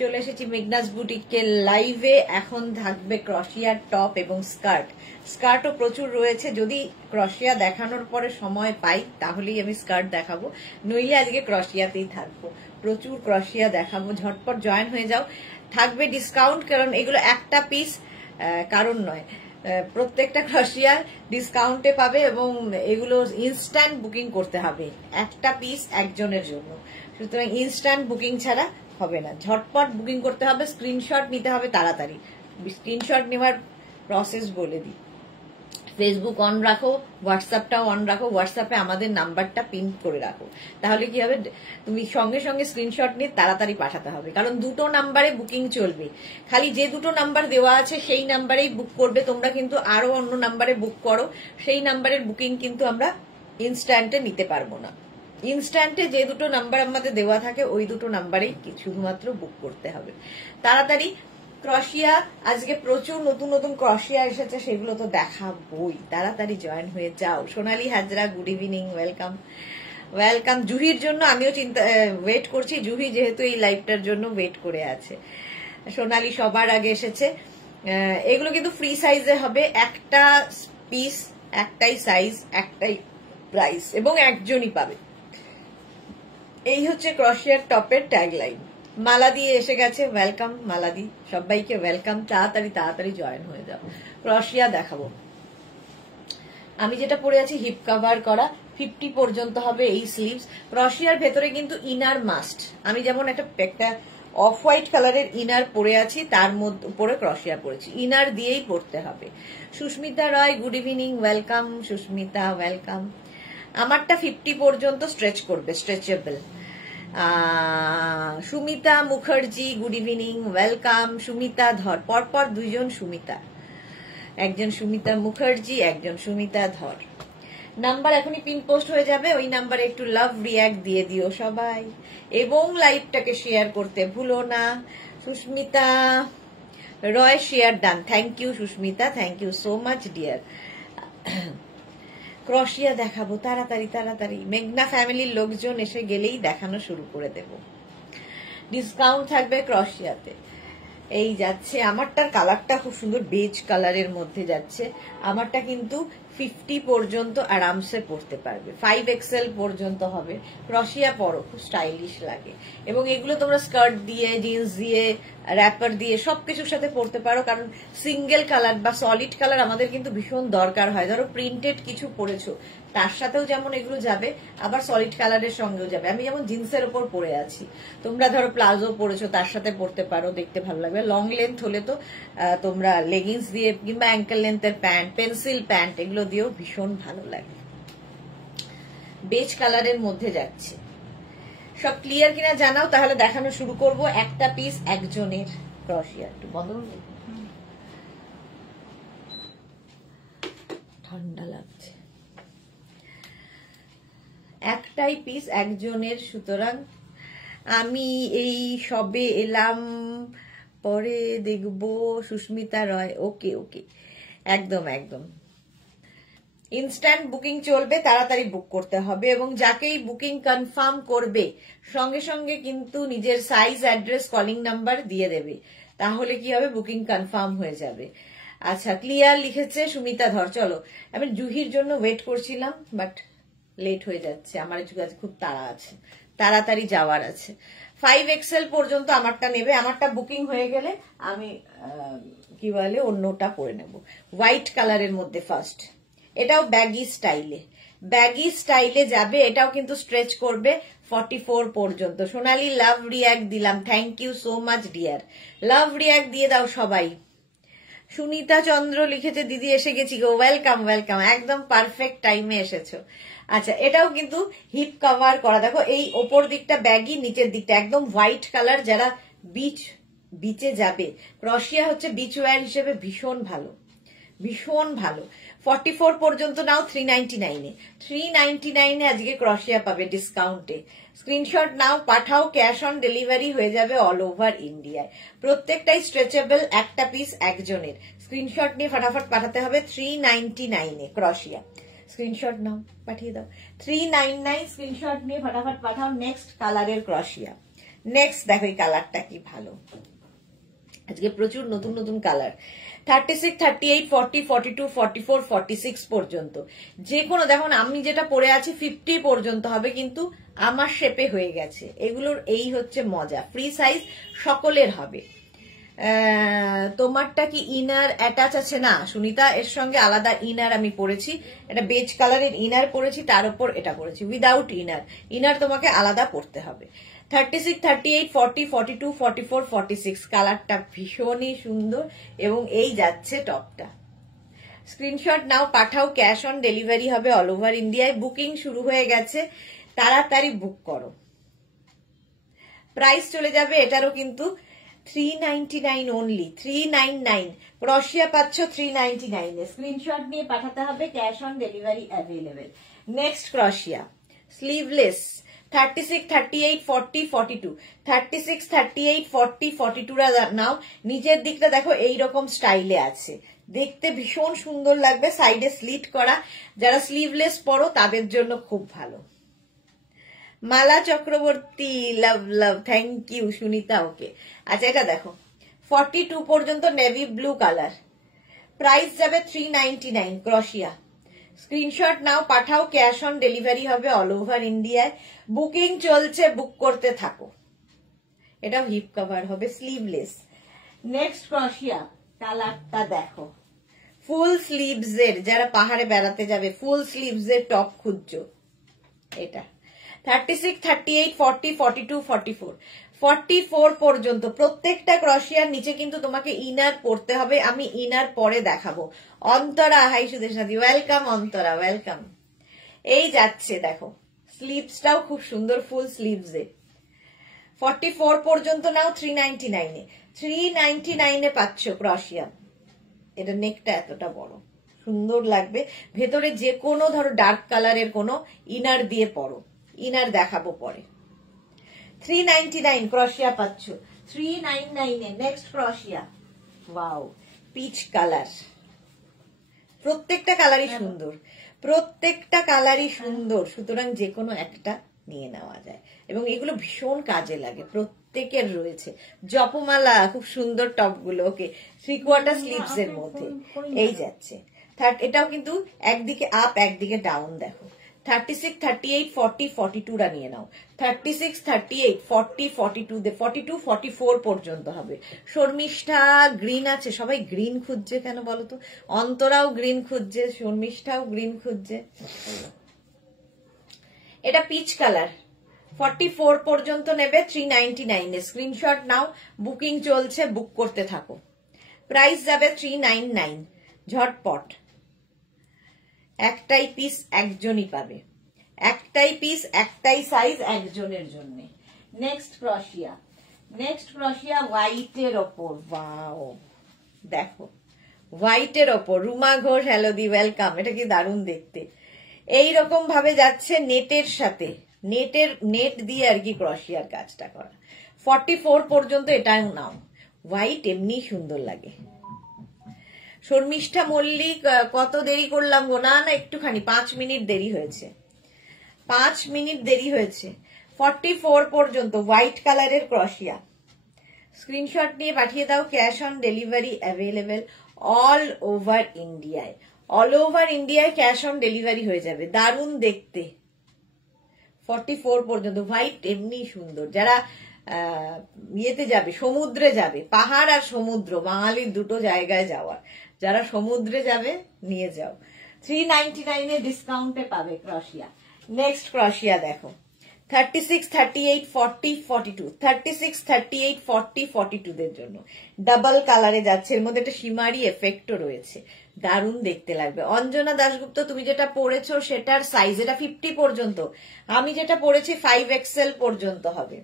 চলে এসেছি মেঘনাস বুটিকের লাইভে। এখন থাকবে ক্রশিয়ার টপ এবং স্কার্ট। স্কার্টও প্রচুর রয়েছে, যদি ক্রশিয়া দেখানোর পরে সময় পাই তাহলেই আমি স্কার্ট দেখাবো, নইলে আজকে ক্রশিয়াতেই থাকবো। প্রচুর ক্রশিয়া দেখাবো, ঝটপট জয়েন হয়ে যাও। থাকবে ডিসকাউন্ট, কারণ এগুলো একটা পিস কারণ নয়, প্রত্যেকটা ক্রশিয়ার ডিসকাউন্টে পাবে এবং এগুলো ইনস্ট্যান্ট বুকিং করতে হবে, একটা পিস একজনের জন্য। সুতরাং ইনস্ট্যান্ট বুকিং ছাড়া হবে না, ঝটপট বুকিং করতে হবে, স্ক্রিনশট নিতে হবে তাড়াতাড়ি। স্ক্রিনশট নেওয়ার প্রসেস বলে দিই, ফেসবুক অন রাখো, হোয়াটসঅ্যাপটাও অন রাখো, হোয়াটসঅ্যাপে আমাদের নাম্বারটা পিন করে রাখো, তাহলে কি হবে তুমি সঙ্গে সঙ্গে স্ক্রিনশট নিয়ে তাড়াতাড়ি পাঠাতে হবে, কারণ দুটো নাম্বারে বুকিং চলবে। খালি যে দুটো নাম্বার দেওয়া আছে সেই নাম্বারেই বুক করবে, তোমরা কিন্তু আরো অন্য নাম্বারে বুক করো, সেই নাম্বারের বুকিং কিন্তু আমরা ইনস্ট্যান্টে নিতে পারবো না। ইনস্ট্যান্টে যে দুটো নাম্বার আমাদের দেওয়া থাকে ওই দুটো নাম্বারেই শুধুমাত্র বুক করতে হবে। তাড়াতাড়ি ক্রশিয়া, আজকে প্রচুর নতুন নতুন ক্রশিয়া এসেছে, সেগুলো তো দেখাবই, তাড়াতাড়ি জয়েন হয়ে যাও। Sonali Hazra, good evening, welcome welcome. জুহির জন্য আমিও ওয়েট করছি, জুহি যেহেতু এই লাইভটার জন্য ওয়েট করে আছে। সোনালী সবার আগে এসেছে। এগুলো কিন্তু ফ্রি সাইজে হবে, একটা পিস, একটাই সাইজ, একটাই প্রাইস এবং একজনই পাবে। এই হচ্ছে ক্রশিয়ার টপের ট্যাগলাইন। মালাদি এসে গেছে, ওয়েলকাম মালাদি, সবাইকে ওয়েলকাম। তাড়াতাড়ি তাড়াতাড়ি জয়েন হয়ে যাও। ক্রশিয়া দেখাবো। আমি যেটা পরে আছি হিপ কভার করা, 50 পর্যন্ত হবে এই স্লিভস। ক্রশিয়ার ভেতরে কিন্তু ইনার মাস্ট, আমি যেমন একটা অফ হোয়াইট কালারের ইনার পরে আছি, তার মধ্যে উপরে ক্রশিয়া পরেছি, ইনার দিয়েই পরতে হবে। Susmita Roy, good evening, welcome Susmita, welcome. আমারটা 50 পর্যন্ত স্ট্রেচ করবে, stretchable. Sumita Mukherjee, good evening, welcome. Sumita Dhar, পরপর দুইজন সুমিতা, একজন সুমিতা মুখার্জি, একজন সুমিতা ধর। নাম্বার এখনই পিন পোস্ট হয়ে যাবে, ওই নাম্বারে একটু লাভ রিয়াক্ট দিয়ে দিও সবাই, এবং লাইভটাকে শেয়ার করতে ভুলো না। Susmita Roy share done, thank you Susmita, thank you so much dear. ক্রশিয়া দেখাবো তাড়াতাড়ি তাড়াতাড়ি, মেঘনা ফ্যামিলির লোকজন এসে গেলেই দেখানো শুরু করে দেব। ডিসকাউন্ট থাকবে ক্রশিয়াতে। এই যাচ্ছে আমারটার কালারটা খুব সুন্দর, বেজ কালারের মধ্যে যাচ্ছে। আমারটা কিন্তু 50 পর্যন্ত আরামসে পরতে পারবে, 5XL পর্যন্ত হবে। ক্রশিয়া পরো, খুব স্টাইলিশ লাগে, এবং এগুলো তোমরা স্কার্ট দিয়ে, জিন্স দিয়ে, র্যাপার দিয়ে সবকিছুর সাথে পরতে পারো, কারণ সিঙ্গেল কালার বা সলিড কালার আমাদের কিন্তু ভীষণ দরকার হয়। ধরো প্রিন্টেড কিছু পরেছো, তার সাথেও যেমন এগুলো যাবে, আবার সলিড কালারের সঙ্গেও যাবে। আমি যেমন জিন্সের ওপর পরে আছি, তোমরা ধরো প্লাজো পরেছো, তার সাথে পরতে পারো, দেখতে ভালো লাগবে। লং লেন্থ হলে তো তোমরা লেগিংস দিয়ে কিংবা অ্যাঙ্কেল লেন্থের প্যান্ট, পেন্সিল প্যান্ট, এগুলো দিয়েও ভীষণ ভালো লাগে। বেজ কালারের মধ্যে যাচ্ছে। সব ক্লিয়ার কিনা জানাও, তাহলে দেখানো শুরু করব। একটা পিস একজনের ক্রশিয়া। একটু বন্ধ করবে, ঠান্ডা লাগছে। একটাই পিস একজনের, সুতরাং আমি এই সবে এলাম, পরে দেখব। সুস্মিতা রয়, ওকে ওকে, একদম একদম। ইনস্ট্যান্ট বুকিং চলবে, তাড়াতাড়ি বুক করতে হবে, এবং যাকেই বুকিং কনফার্ম করবে সঙ্গে সঙ্গে কিন্তু নিজের সাইজ, অ্যাড্রেস, কলিং নাম্বার দিয়ে দেবে, তাহলে কি হবে বুকিং কনফার্ম হয়ে যাবে। আচ্ছা, ক্লিয়ার লিখেছে সুমিতা ধর। চলো, আমি জুহির জন্য ওয়েট করছিলাম, বাট লেট হয়ে যাচ্ছে, আমার খুব তাড়া আছে, তাড়াতাড়ি যাওয়ার আছে। 5XL পর্যন্ত আমারটা নেবে, আমারটা বুকিং হয়ে গেলে আমি কি বলে অন্যটা পরে নেব। হোয়াইট কালারের মধ্যে ফার্স্ট, এটাও ব্যাগি স্টাইলে, ব্যাগি স্টাইলে যাবে, এটাও কিন্তু স্ট্রেচ করবে 44 পর্যন্ত। সোনালি লাভ রিয়াক্ট দিলাম, thank you so much dear, love react দিয়ে দাও সবাই। সুনিতা চন্দ্র লিখেছে, দিদি এসে গেছি গো, ওয়েলকাম ওয়েলকাম, একদম পারফেক্ট টাইমে এসেছো। আচ্ছা, এটাও কিন্তু হিপ কভার করা, দেখো এই ওপর দিকটা ব্যাগি, নিচের দিকটা একদম হোয়াইট কালার। যারা বিচে যাবে, ক্রশিয়া হচ্ছে বিচ ওয়্যার হিসেবে ভীষণ ভালো, ভীষণ ভালো। 44 পর্যন্ত নাও 399-এ, 399-এ আজকে ক্রশিয়া পাবে ডিসকাউন্টে। স্ক্রিনশট নাও, পাঠাও, ক্যাশ অন ডেলিভারি হয়ে যাবে অল ওভার ইন্ডিয়ায়। প্রত্যেকটাই স্ট্রেচেবল, একটা পিস একজনের। স্ক্রিনশট নিয়ে ফটাফট পাঠাতে হবে। 399-এ ক্রশিয়া, স্ক্রিনশট নাও, পাঠিয়ে দাও। 399 স্ক্রিনশট নিয়ে ফটাফট পাঠাও। নেক্সট কালারের ক্রশিয়া, নেক্সট দেখো এই কালারটা কি ভালো, আজকে প্রচুর নতুন নতুন কালার। 36, 38, 40, 42, 44, 46 পর্যন্ত যে কোনো, দেখুন আমি যেটা পরে আছি 50 পর্যন্ত হবে, কিন্তু আমার শেপে হয়ে গেছে। এগুলোর এই হচ্ছে মজা, ফ্রি সাইজ সকলের হবে। তোমারটা কি ইনার অ্যাটাচ আছে? না সুনিতা, এর সঙ্গে আলাদা ইনার আমি পরেছি, এটা বেজ কালারের ইনার পরেছি, তার উপর এটা পরেছি উইদাউট ইনার। ইনার তোমাকে আলাদা পরতে হবে। 36, 38, 40, 42, 44, 46 কালারটা ভীষণই সুন্দর এবং এই যাচ্ছে টপটা। স্ক্রিনশট নাও, পাঠাও, ক্যাশ অন ডেলিভারি হবে অল ওভার ইন্ডিয়ায়। বুকিং শুরু হয়ে গেছে, তাড়াতাড়ি বুক করো। প্রাইস চলে যাবে এটারও কিন্তু 399 অনলি, 399। ক্রোশিয়া পাচ্ছ 399 এ। স্ক্রিনশট নিয়ে পাঠাতে হবে, cash on delivery available. Next ক্রোশিয়া স্লিভলেস 36, 38, 40, 42, 36, 38, 40, 42 নাও। নিচের দিকটা দেখো এইরকম স্টাইলে আছে, দেখতে ভীষণ সুন্দর লাগবে, সাইডে স্লিট করা। যারা স্লিভলেস পরো তাদের জন্য খুব ভালো। মালা চক্রবর্তী, লাভ লাভ, থ্যাংক ইউ সুনিতা। ওকে, আচ্ছা এটা দেখো 42 পর্যন্ত নেভি ব্লু কালার, প্রাইস যাবে 399 ক্রোশিয়া। স্ক্রিনশট নাও, পাঠাও, ক্যাশ অন ডেলিভারি হবে অল ওভার ইন্ডিয়ায়। বুকিং চলছে, বুক করতে থাকো। এটাও হিপ কভার হবে, স্লিভলেস। নেক্সট ক্রোশিয়া কালারটা দেখো, ফুল স্লিভস এর, যারা পাহাড়ে বেড়াতে যাবে ফুল স্লিভস এর টপ খুঁজছো, এটা 36, 38, 40, 42, 44, 44 পর্যন্ত প্রত্যেকটা ক্রোশিয়ার নিচে কিন্তু তোমাকে ইনার পরতে হবে। আমি ইনার পরে দেখাবো। অন্তরা, হাই সুদেশ নাদি, ওয়েলকাম অন্তরা, ওয়েলকাম। এই যাচ্ছে দেখো, স্লিভসটাও খুব সুন্দর, ফুল স্লিভস এ। 44 পর্যন্ত নাও 399 এ। 399 এ পাচ্ছ ক্রোশিয়া। এটা নেকটা এতটা বড়, সুন্দর লাগবে। ভেতরে যে কোনো ধরো ডার্ক কালারের কোনো ইনার দিয়ে পরো, ইনার দেখাবো পরে। 399 ক্রোশিয়া পাচ্ছ 399 এ। নেক্সট ক্রোশিয়া, ওয়াও, পিচ কালার। প্রত্যেকটা কালারই সুন্দর, প্রত্যেকটা কালারই সুন্দর, সুতরাং যে কোনো একটা নিয়ে নেওয়া যায় এবং এগুলো ভীষণ কাজে লাগে। প্রত্যেকের রয়েছে জপমালা, খুব সুন্দর টপগুলো। ওকে, 3/4 স্লিভস এর মধ্যে এই যাচ্ছে। এটাও কিন্তু একদিকে আপ একদিকে ডাউন। দেখো 36, 38, 40, 42 রা নিয়ে নাও। 36, 38, 40, 42, 42, 44 পর্যন্ত হবে। শর্মিষ্ঠা গ্রিন আছে, সবাই গ্রিন খুঁজছে কেন বলো তো? অন্তরাও গ্রিন খুঁজছে, শর্মিষ্ঠাও গ্রিন খুঁজছে। এটা পিচ কালার, 44 পর্যন্ত নেবে 399 এ। স্ক্রিনশট নাও, বুকিং চলছে, বুক করতে থাকো। প্রাইস যাবে 399, ঝটপট। একটাই পিস একজনই পাবে, একটাই পিস একটাই সাইজ একজনের জন্য। নেক্সট ক্রোশিয়া, নেক্সট ক্রোশিয়া হোয়াইটের ওপর, ওয়াও দেখো হোয়াইটের ওপর। রুমা ঘোষ, হ্যালো দি, ওয়েলকাম। এটা কি দারুণ দেখতে। এইরকম ভাবে যাচ্ছে নেটের সাথে, নেট দিয়ে আর কি ক্রোশিয়ার কাজটা করা। 44 পর্যন্ত এটাও নাও। হোয়াইট এমনি সুন্দর লাগে। শর্মিষ্ঠা মল্লিক, কত দেরি করলাম গো? না না, একটুখানি 5 মিনিট দেরি হয়েছে, 5 মিনিট দেরি হয়েছে। 44 পর্যন্ত হোয়াইট কালারের ক্রোশিয়া। স্ক্রিনশট নিয়ে পাঠিয়ে দাও, cash on delivery available all over ইন্ডিয়ায়। অল ওভার ইন্ডিয়ায় ক্যাশ অন ডেলিভারি হয়ে যাবে। দারুণ দেখতে। 44 পর্যন্ত হোয়াইট এমনি সুন্দর। যারা ইয়েতে যাবে, সমুদ্রে যাবে, পাহাড় আর সমুদ্র বাঙালির দুটো জায়গায় যাওয়ার, যারা সমুদ্রে যাবে নিয়ে যাও। 399 এ ডিসকাউন্টে পাবে ক্রোশিয়া। নেক্সট ক্রোশিয়া দেখো, 36, 38, 40, 42, 36, 38, 40, 42 দের জন্য ডাবল কালারে যাচ্ছে। এর মধ্যে একটা শিমারি এফেক্টও রয়েছে, দারুণ দেখতে লাগবে। অঞ্জনা দাশগুপ্ত, তুমি যেটা পরেছো সেটার সাইজ, এটা 50 পর্যন্ত, আমি যেটা পরেছি 5XL পর্যন্ত হবে।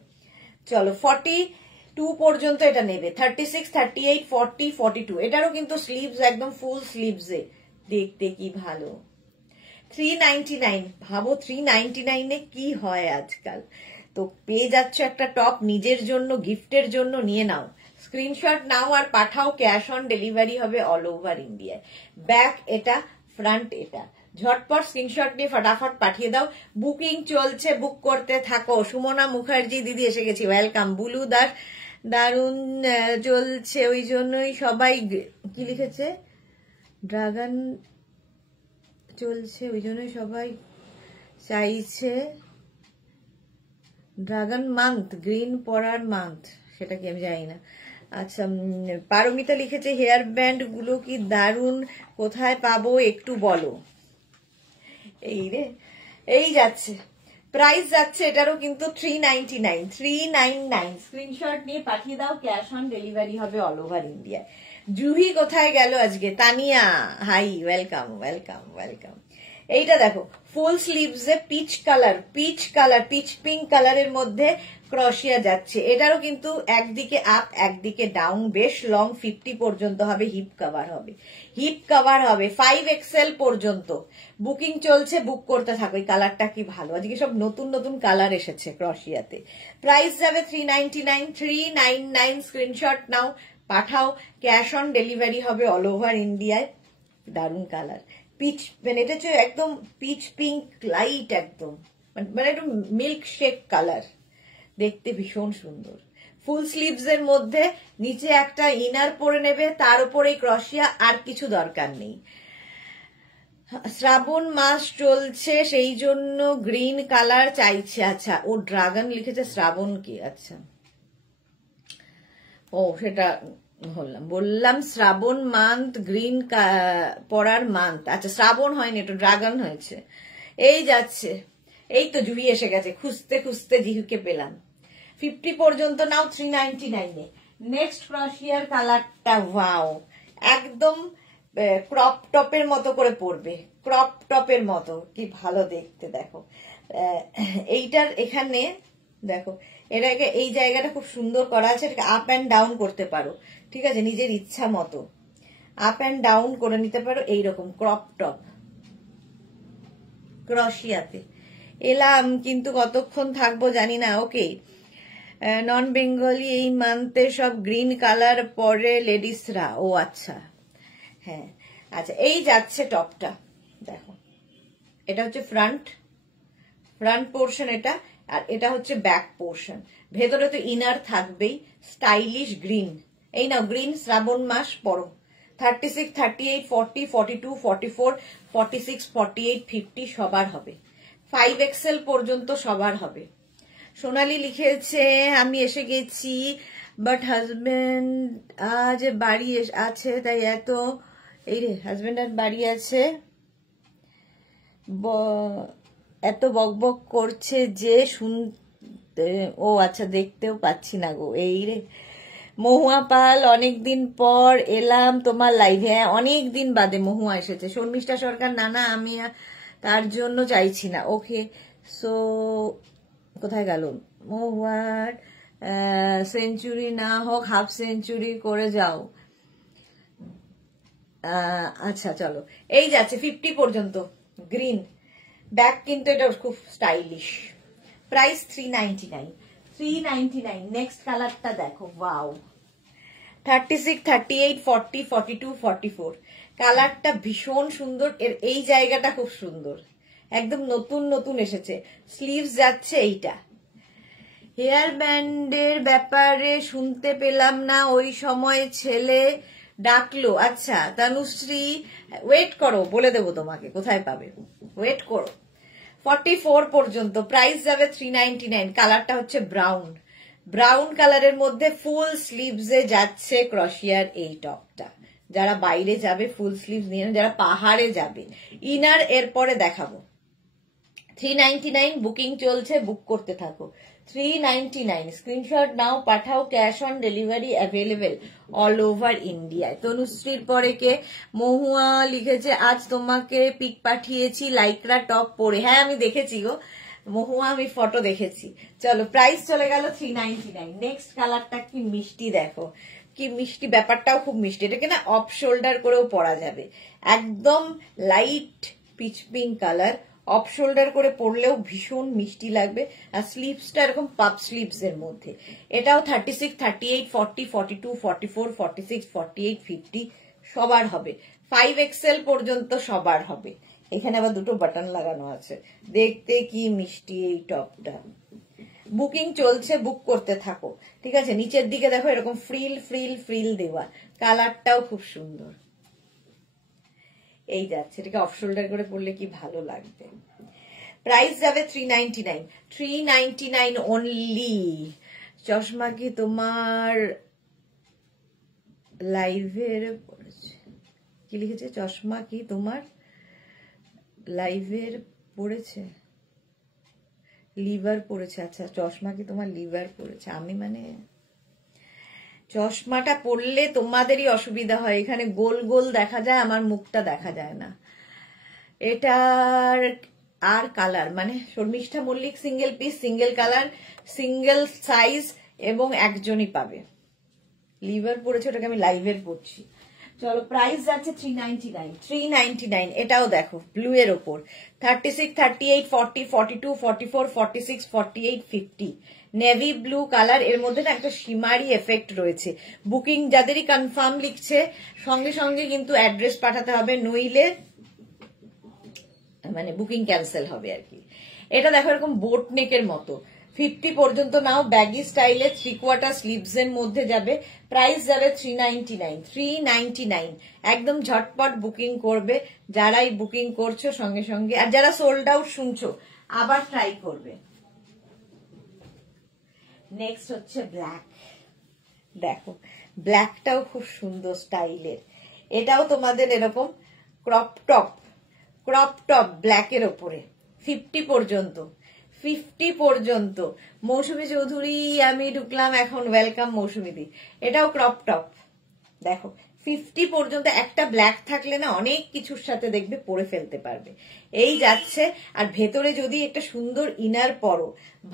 চলো 42 পর্যন্ত এটা নেবে। 36, 38, 40, 42 এটারও কিন্তু স্লিভস একদম ফুল স্লিভসে, দেখতে কি ভালো। 399, ভাবো 399 এ কি হয় আজকাল। তো পেয়ে যাচ্ছ একটা টপ নিজের জন্য, গিফটের জন্য, নিয়ে নাও। স্ক্রিনশট নাও আর পাঠাও, ক্যাশ অন ডেলিভারি হবে অল ওভার ইন্ডিয়ায়। ব্যাক এটা, ফ্রন্ট এটা, ঝটপট স্ক্রিনশট নিয়ে ফটাফট পাঠিয়ে দাও। বুকিং চলছে, বুক করতে থাকো। সুমনা মুখার্জি দিদি এসে গেছি, ওয়েলকাম। বুলু দাস দারুণ চলছে, ওই জন্যই সবাই কি লিখেছে, ড্রাগন চলছে ওই জন্যই সবাই চাইছে ড্রাগন মান্থ, গ্রিন পরার মান্থ, সেটা কি আমি জানি না। আচ্ছা, পারমিতা লিখেছে হেয়ার ব্যান্ড গুলো কি দারুণ, কোথায় পাবো একটু বলো। এই রে, এই যাচ্ছে, প্রাইস যাচ্ছে এটারও কিন্তু 399 স্ক্রিনশট নিয়ে পাঠিয়ে দাও, ক্যাশ অন ডেলিভারি হবে অল ওভার ইন্ডিয়া। জুহি কোথায় গেল আজকে, Tania hi, welcome welcome welcome. এইটা দেখো, ফুল স্লিভস এ পিচ পিঙ্ক কালারের মধ্যে ক্রশিয়া যাচ্ছে। এটারও কিন্তু একদিকে আপ একদিকে ডাউন, বেশ লং, 50 পর্যন্ত হবে, হিপ কভার হবে 5XL পর্যন্ত। বুকিং চলছে, বুক করতে থাকো। এই কালারটা কি ভালো, আজকে সব নতুন নতুন কালার এসেছে ক্রশিয়াতে। প্রাইস যাবে 399 স্ক্রিনশট নাও, পাঠাও, ক্যাশ অন ডেলিভারি হবে অল ওভার ইন্ডিয়ায়। দারুণ কালার, পিচ, মানে এটা হচ্ছে একদম পিচ পিঙ্ক লাইট, একদম মানে একটু মিল্ক শেক কালার, দেখতে ভীষণ সুন্দর। ফুল স্লিভস এর মধ্যে নিচে একটা ইনার পরে নেবে, তার উপরে ক্রশিয়া, আর কিছু দরকার নেই। শ্রাবণ মাস চলছে সেই জন্য গ্রিন কালার চাইছে। আচ্ছা, ও ড্রাগন লিখেছে, শ্রাবণ কি, আচ্ছা ও সেটা বললাম শ্রাবণ মান্থ, গ্রিন পরার মান্থ। আচ্ছা, শ্রাবণ হয়নি, একটু ড্রাগন হয়েছে। এই যাচ্ছে, এই তো জুহি এসে গেছে, খুঁজতে খুঁজতে জিহুকে পেলাম। 50 পর্যন্ত নাও 399 এ। নেক্সট ক্রশিয়ার কালারটা, ওয়াও, একদম ক্রপ টপের মতো করে পরবে, ক্রপ টপের মতো, কি ভালো দেখতে। দেখো এইটার এখানে দেখো, এটাকে এই জায়গাটা খুব সুন্দর করা আছে, এটাকে আপ অ্যান্ড ডাউন করতে পারো, ঠিক আছে, নিজের ইচ্ছা মতো আপ অ্যান্ড ডাউন করে নিতে পারো। এইরকম ক্রপ টপ ক্রশিয়াতে এলাম, কিন্তু কতক্ষণ থাকবো জানি না। ওকে, নন বেঙ্গলি এই মান্থে সব গ্রিন কালার পরে লেডিসরা, ও আচ্ছা, হ্যাঁ আচ্ছা। এই যাচ্ছে টপটা, দেখো এটা হচ্ছে ফ্রন্ট পোর্শন এটা, আর এটা হচ্ছে ব্যাক পোর্শন। ভেতরে তো ইনার থাকবেই, স্টাইলিশ গ্রিন। এই নাও গ্রিন, শ্রাবণ মাস পরো। 36, 38, 40, 42, 44, 46, 48, 50 সবার হবে, 5XL পর্যন্ত সবার হবে। সোনালি লিখেছে আমি এসে গেছি, বাট হাজবেন্ড আজ বাড়ি আছে, তাই এত, এই রে, হাজবেন্ড আর বাড়ি আছে, এত বকবক করছে যে শুনতে, ও আচ্ছা, দেখতেও পাচ্ছি না গো। এই রে, মহুয়া পাল, অনেকদিন পর এলাম তোমার লাইভে। হ্যাঁ, অনেকদিন বাদে মহুয়া এসেছে। শর্মিষ্ঠা সরকার, নানা আমি তার জন্য চাইছি না। ওকে, সো কোথায় গেল মহুয়ার, সেঞ্চুরি না হোক, হাফ সেঞ্চুরি করে যাও। আচ্ছা চলো, এই যাচ্ছে 50 পর্যন্ত গ্রিন ব্যাক, কিন্তু এটা খুব স্টাইলিশ। প্রাইস 399। নেক্সট কালারটা দেখো, ওয়াও, 36, 38, 40, 42, 44 কালারটা ভীষণ সুন্দর। এর এই জায়গাটা খুব সুন্দর, একদম নতুন নতুন এসেছে। স্লিভস যাচ্ছে এইটা। হেয়ার ব্যান্ডের ব্যাপারে শুনতে পেলাম না, ওই সময় ছেলে ডাকলো। আচ্ছা তনুশ্রী, ওয়েট করো, বলে দেবো তোমাকে কোথায় পাবে, ওয়েট করো। 44 পর্যন্ত, প্রাইস যাবে 399। কালারটা হচ্ছে ব্রাউন কালারের মধ্যে ফুল স্লিভসে যাচ্ছে ক্রশিয়ার এই টপটা। যারা বাইরে যাবে ফুল স্লিভস নিয়ে, যারা পাহাড়ে যাবে, ইনার এরপরে দেখাবো। 399 বুকিং চলছে, বুক করতে থাকো। 399 স্ক্রিনশট নাও, পাঠাও, cash on delivery available all over ইন্ডিয়ায়। তনুশ্রীর পরে কে, মহুয়া লিখেছে আজ তোমাকে পিক পাঠিয়েছি লাইকরা টপ পরে। হ্যাঁ আমি দেখেছি গো মহুয়া, আমি ফটো দেখেছি। চলো, প্রাইস চলে গেল 399। নেক্সট কালারটা কি মিষ্টি, দেখো কি মিষ্টি, ব্যাপারটাও খুব মিষ্টি। এটাকে না অফ শোল্ডার করেও পরা যাবে, একদম light pitch pink colour, off shoulder করে পরলেও ভীষণ মিষ্টি লাগবে। আর স্লিভসটা এরকম পাপ স্লিভস এর মধ্যে। এটাও 36, 38, 40, 42, 44, 46, 48, 50 সবার হবে, 5XL পর্যন্ত সবার হবে। এখানে আবার দুটো বাটন লাগানো আছে, দেখতে কি মিষ্টি এই টপটা। বুকিং চলছে, বুক করতে থাকো, ঠিক আছে। নিচের দিকে দেখো এরকম ফ্রিল ফ্রিল ফ্রিল দেওয়া, কালারটাও খুব সুন্দর। এই যাচ্ছে, এটাকে অফ শোল্ডার করে পরলে কি ভালো লাগবে। প্রাইস যাবে 399, 399 অনলি। চশমা কি তোমার লাইভের পড়েছে? কি লিখেছে? চশমা কি তোমার লাইভের পড়েছে? লিভার পড়েছে। আচ্ছা, চশমা কি তোমার লিভার পড়েছে? আমি মানে চশমাটা পরলে তোমাদেরই অসুবিধা হয়, এখানে গোল গোল দেখা যায়, আমার মুখটা দেখা যায় না। এটার আর কালার মানে Sharmistha Mallick single piece, single colour, single size এবং একজনই পাবে। লিভার পড়েছে, ওটাকে আমি লাইভের পড়ছি। চলো, প্রাইস যাচ্ছে 399, 399। এটাও দেখো ব্লু এর ওপর, 36, 38, 40, 42, 44, 46, 48, 50 নেভি ব্লু কালার। এর মধ্যে না একটা শিমারি এফেক্ট রয়েছে। বুকিং যাদেরই কনফার্ম লিখছে সঙ্গে সঙ্গে কিন্তু অ্যাড্রেস পাঠাতে হবে, নইলে মানে বুকিং ক্যান্সেল হবে আর কি। এটা দেখো এরকম বোট নেকের মতো, 50 পর্যন্ত নাও, ব্যাগি স্টাইলে 3/4 স্লিভস এর মধ্যে যাবে। প্রাইস যাবে 399, 399। একদম ঝটপট বুকিং করবে, যারাই বুকিং করছো সঙ্গে সঙ্গে, আর যারা সোল্ড আউট শুনছো আবার ট্রাই করবে। নেক্সট হচ্ছে ব্ল্যাক। দেখো ব্ল্যাকটাও খুব সুন্দর স্টাইলের। এটাও তোমাদের এরকম ক্রপ টপ ব্ল্যাকের ওপরে 50 পর্যন্ত, 50 পর্যন্ত। মৌসুমী চৌধুরী আমি ঢুকলাম এখন, ওয়েলকাম মৌসুমীদি। এটাও ক্রপ টপ, দেখো 50 পর্যন্ত। একটা ব্ল্যাক থাকলে না অনেক কিছুর সাথে দেখবে পরে ফেলতে পারবে। এই যাচ্ছে, আর ভেতরে যদি একটা সুন্দর ইনার পরো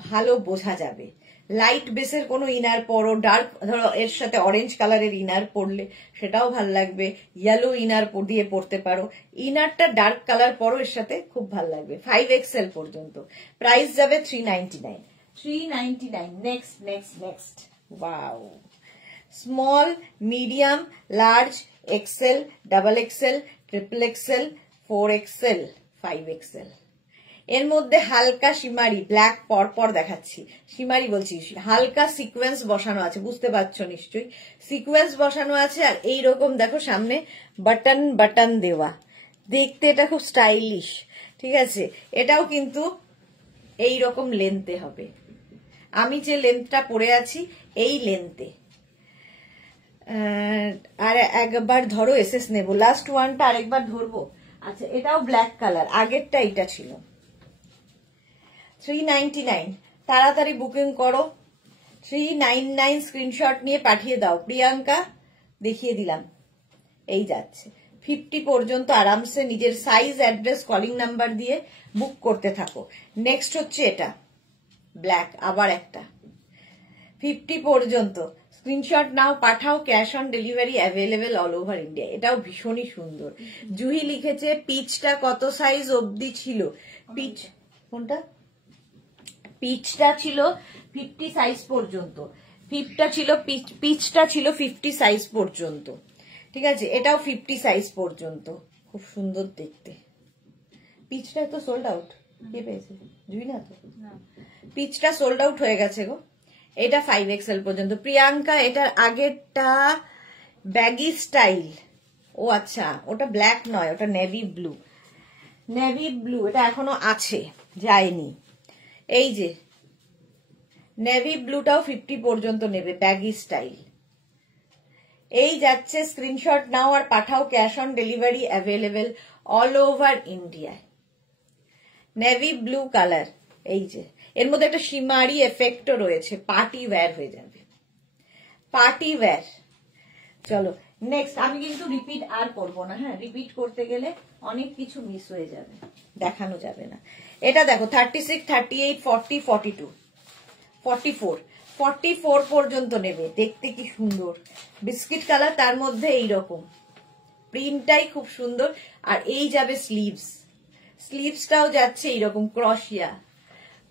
ভালো বোঝা যাবে। লাইট বেসের কোনো ইনার পরো, ডার্ক ধরো এর সাথে অরেঞ্জ কালারের ইনার পরলে সেটাও ভাল লাগবে, ইয়েলো ইনার দিয়ে পরতে পারো। ইনারটা ডার্ক কালার পরো এর সাথে, খুব ভাল লাগবে। 5XL পর্যন্ত। প্রাইস যাবে 399, 399। Next next next, wow. Small, medium, large, XL, double XL, triple XL, 4XL, 5XL। এর মধ্যে হালকা শিমারি, ব্ল্যাক পরপর দেখাচ্ছি, শিমারি বলছি, হালকা সিকোয়েন্স বসানো আছে, বুঝতে পারছো নিশ্চয়ই। সিকোয়েন্স বসানো আছে, আর এইরকম দেখো সামনে বাটন বাটন দেওয়া, দেখতে এটা খুব স্টাইলিশ, ঠিক আছে। এটাও কিন্তু এইরকম লেন্থে হবে, আমি যে লেন্থটা পরে আছি এই লেন্থে। আর একবার ধরো এসএস নেবো, লাস্ট ওয়ানটা আরেকবার ধরবো। আচ্ছা, এটাও ব্ল্যাক কালার, আগেরটা এটা ছিল। 399, তাড়াতাড়ি বুকিং করো। 399 স্ক্রিনশট নিয়ে পাঠিয়ে দাও। প্রিয়াঙ্কা দেখিয়ে দিলাম, এই যাচ্ছে 50 পর্যন্ত। আরামসে নিজের সাইজ, অ্যাড্রেস, কলিং নাম্বার দিয়ে বুক করতে থাকো। নেক্সট হচ্ছে এটা ব্ল্যাক, আবার একটা 50 পর্যন্ত। স্ক্রিনশট নাও, পাঠাও, cash on delivery available all over India. এটাও ভীষণই সুন্দর। জুহি লিখেছে পিচটা কত সাইজ অবধি ছিল? পিচ কোনটা? পিচটা ছিল 50 সাইজ পর্যন্ত, পিচটা ছিল 50 সাইজ পর্যন্ত, ঠিক আছে। এটাও 50 সাইজ পর্যন্ত, খুব সুন্দর দেখতে। পিচটা তো সোল্ড আউট, কে পেয়েছে? জুই না তো? পিচটা সোল্ড আউট হয়ে গেছে গো। এটা 5XL পর্যন্ত। প্রিয়াঙ্কা এটার আগেরটা ব্যাগি স্টাইল, ও আচ্ছা ওটা ব্ল্যাক নয়, ওটা নেভি ব্লু। নেভি ব্লু এটা এখনো আছে, যায়নি। এই যে নেভি ব্লুটাও 50 পর্যন্ত নেবে, ব্যাগি স্টাইল। এই যাচ্ছে, স্ক্রিনশট নাও আর পাঠাও, cash on delivery available all over ইন্ডিয়ায়। নেভি ব্লু কালার, এই যে এর মধ্যে একটা শিমারি এফেক্টও রয়েছে, পার্টি ওয়্যার হয়ে যাবে, পার্টি ওয়্যার। চলো নেক্সট। আমি কিন্তু রিপিট আর করবো না, হ্যাঁ, রিপিট করতে গেলে অনেক কিছু মিস হয়ে যাবে, দেখানো যাবে না। এটা দেখো 36, 38, 40, 42, 44, 44 পর্যন্ত নেবে। দেখতে কি সুন্দর, বিস্কিট কালার, তার মধ্যে এইরকম প্রিন্টটাই খুব সুন্দর। আর এই যাবে স্লিভস, স্লিভসটাও যাচ্ছে এইরকম ক্রশিয়া,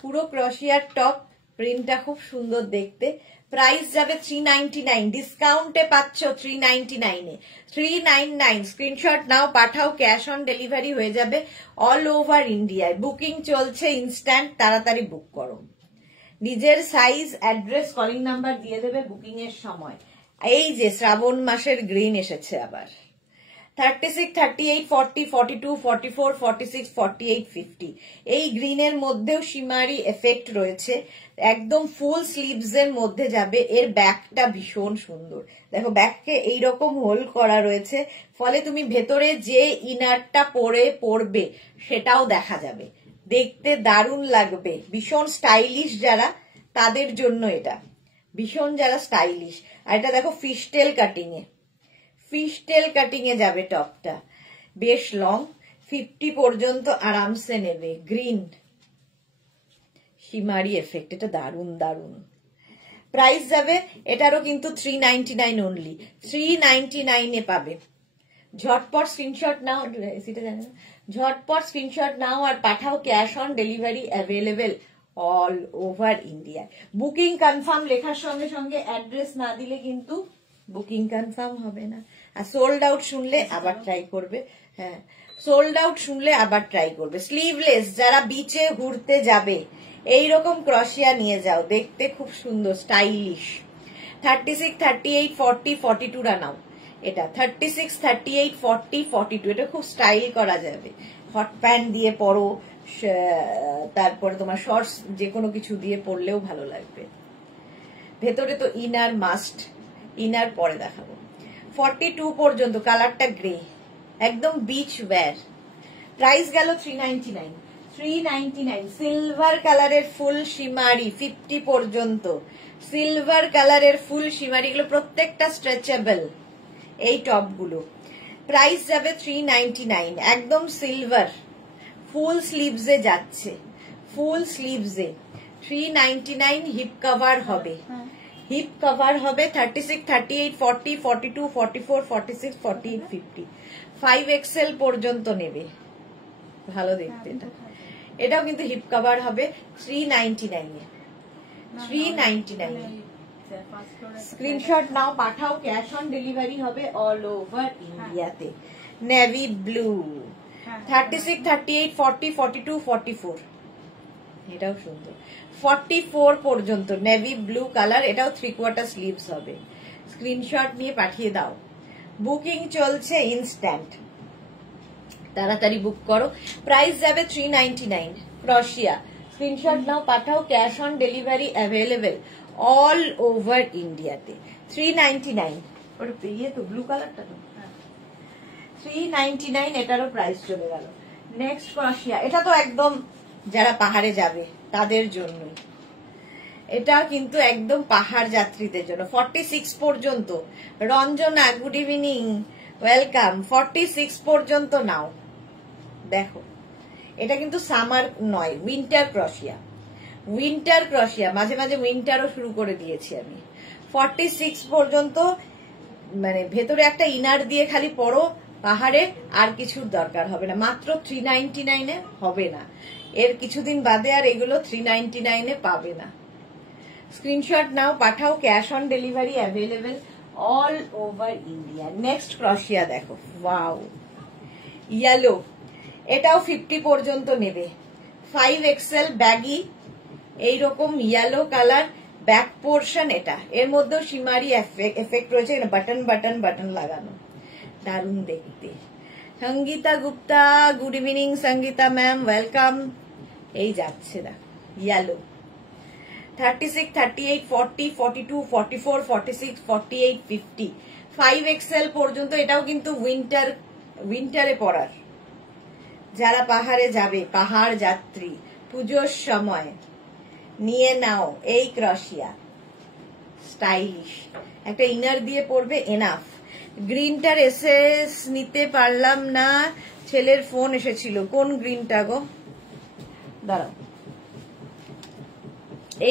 পুরো ক্রশিয়ার টপ, প্রিন্টটা খুব সুন্দর দেখতে। প্রাইস যাবে 399, ডিসকাউন্টে পাচ্ছ 399 এ। 399 স্ক্রিনশট নাও, পাঠাও, ক্যাশ অন ডেলিভারি হয়ে যাবে অল ওভার ইন্ডিয়ায়। বুকিং চলছে ইনস্ট্যান্ট, তাড়াতাড়ি বুক করো। নিজের সাইজ, অ্যাড্রেস, কলিং নাম্বার দিয়ে দেবে বুকিং এর সময়। এই যে শ্রাবণ মাসের গ্রিন এসেছে আবার। 36, 38, 40, 42, 44, 46, 48, 50 এই গ্রিনের মধ্যেও শিমারি এফেক্ট রয়েছে। একদম ফুল স্লিভস এর মধ্যে যাবে। এর ব্যাকটা ভীষণ সুন্দর, দেখো ব্যাককে এইরকম হোল করা রয়েছে, ফলে তুমি ভেতরে যে ইনারটা পরবে সেটাও দেখা যাবে, দেখতে দারুণ লাগবে। ভীষণ স্টাইলিশ যারা, তাদের জন্য এটা ভীষণ, যারা স্টাইলিশ। আর এটা দেখো ফিশটেল কাটিং এ, ফিশটেল কাটিং এ যাবে টপটা, বেশ লং, 50 পর্যন্ত আরামসে নেবে। গ্রিন শিমারি এফেক্ট, এটা দারুণ দারুণ। প্রাইস যাবে এটারও কিন্তু 399 অনলি, 399 এ পাবে। ঝটপট স্ক্রিনশট নাও, সেটা জানে না, ঝটপট স্ক্রিনশট নাও আর পাঠাও, cash on delivery available all over India. Booking confirm লেখার সঙ্গে সঙ্গে অ্যাড্রেস না দিলে কিন্তু বুকিং কনফার্ম হবে না। আর সোল্ড আউট শুনলে আবার ট্রাই করবে। হ্যাঁ, সোল্ড আউট শুনলে আবার ট্রাই করবে। স্লিভলেস যারা বিচে ঘুরতে যাবে এইরকম ক্রশিয়া নিয়ে যাও, দেখতে খুব সুন্দর, স্টাইলিশ। 36, 38, 40, 42 রা নাও। এটা 36, 38, 40, 42 এটা খুব স্টাইল করা যাবে। হট প্যান্ট দিয়ে পরো, তারপরে তোমার শর্টস যে কোনো কিছু দিয়ে পরলেও ভালো লাগবে। ভেতরে তো ইনার মাস্ট, ইনার পরে দেখাবো। 42 পর্যন্ত, কালারটা গ্রে, একদম বিচ ওয়্যার। প্রাইস গেল 399, 399। সিলভার কালারের ফুল শিমারি 50 পর্যন্ত, সিলভার কালারের ফুল শিমারি, এগুলো প্রত্যেকটা স্ট্রেচেবল এই টপগুলো। প্রাইস যাবে 399, একদম সিলভার, ফুল স্লিভসে যাচ্ছে, ফুল স্লিভসে 399। হিপ কভার হবে, হিপ কভার হবে। 36, 38, 40, 42, 44, 46, 48, 50 5XL পর্যন্ত নেবে, ভালো দেখতে এটা। এটাও কিন্তু হিপ কভার হবে 399 এ, 399। স্ক্রিনশট নাও, পাঠাও, ক্যাশ অন ডেলিভারি হবে অল ওভার ইন্ডিয়াতে। নেভি ব্লু 36, 38, 40, 42, 44 এটাও সুন্দর। 44 পর্যন্ত নেভি ব্লু কালার, এটাও 3/4 স্লিভস হবে। স্ক্রিনশট নিয়ে পাঠিয়ে দাও। বুকিং চলছে ইনস্ট্যান্ট, তাড়াতাড়ি বুক করো। প্রাইস যাবে 399, ক্রশিয়া। স্ক্রিনশট নাও, পাঠাও, cash on delivery available all over ইন্ডিয়াতে। 399 ওটা ইয়ে তো ব্লু কালারটা তো, 399 এটারও প্রাইস চলে গেল। নেক্সট ক্রশিয়া, এটা তো একদম যারা পাহাড়ে যাবে তাদের জন্য, এটা কিন্তু একদম পাহাড় যাত্রীদের জন্য। 46 পর্যন্ত। Ranjana good evening, welcome. 46 পর্যন্ত নাও। দেখো এটা কিন্তু সামার নয়, উইন্টার ক্রশিয়া, উইন্টার ক্রশিয়া। মাঝে মাঝে উইন্টারও শুরু করে দিয়েছি আমি। 46 পর্যন্ত, মানে ভেতরে একটা ইনার দিয়ে খালি পরো পাহাড়ে, আর কিছুর দরকার হবে না। মাত্র 399 এ হবে না, এর কিছুদিন বাদে আর এগুলো 399 এ পাবে না। স্ক্রিনশট নাও, পাঠাও, cash on delivery available all over India. Next ক্রশিয়া দেখো, ওয়াও, ইয়েলো, এটাও 50 পর্যন্ত নেবে। 5XL ব্যাগি, এইরকম ইয়েলো কালার ব্যাক পোর্শন। এটা এর মধ্যেও শিমারি এফেক্ট রয়েছে, বাটন বাটন বাটন লাগানো, দারুণ দেখতে। Sangeeta Gupta good evening, Sangeeta ma'am welcome. এই যাচ্ছে না ইয়েলো। 36, 38, 40, 42, 44, 46, 48, 50 5XL পর্যন্ত। এটাও কিন্তু উইন্টারে পরার, যারা পাহাড়ে যাবে, পাহাড় যাত্রী, পুজোর সময় নিয়ে নাও এই ক্রশিয়া, স্টাইলিশ। একটা ইনার দিয়ে পরবে, এনাফ। গ্রিনটার এসএস নিতে পারলাম না, ছেলের ফোন এসেছিল। কোন গ্রিনটা গো? দাঁড়াও,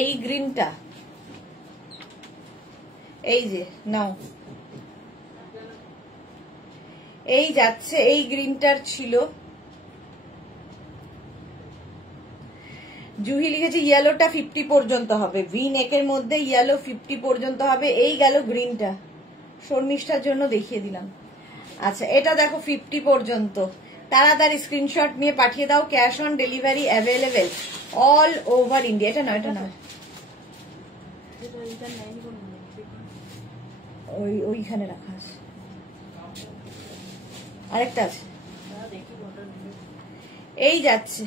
এই গ্রিনটা, এই যে নাও, এই যাচ্ছে, এই গ্রিনটার ছিল। জুহি লিখেছে ইয়েলোটা 50 পর্যন্ত হবে, ভি নেকের মধ্যে ইয়েলো 50 পর্যন্ত হবে। এই গেল গ্রিনটা, শর্মিষ্ঠার জন্য দেখিয়ে দিলাম। আচ্ছা এটা দেখো 50 পর্যন্ত, তাড়াতাড়ি স্ক্রিনশট নিয়ে পাঠিয়ে দাও। Cash on delivery available all over India. এটা নয়, এটা নয়, ওইখানে রাখা আছে, আরেকটা আছে, এই যাচ্ছে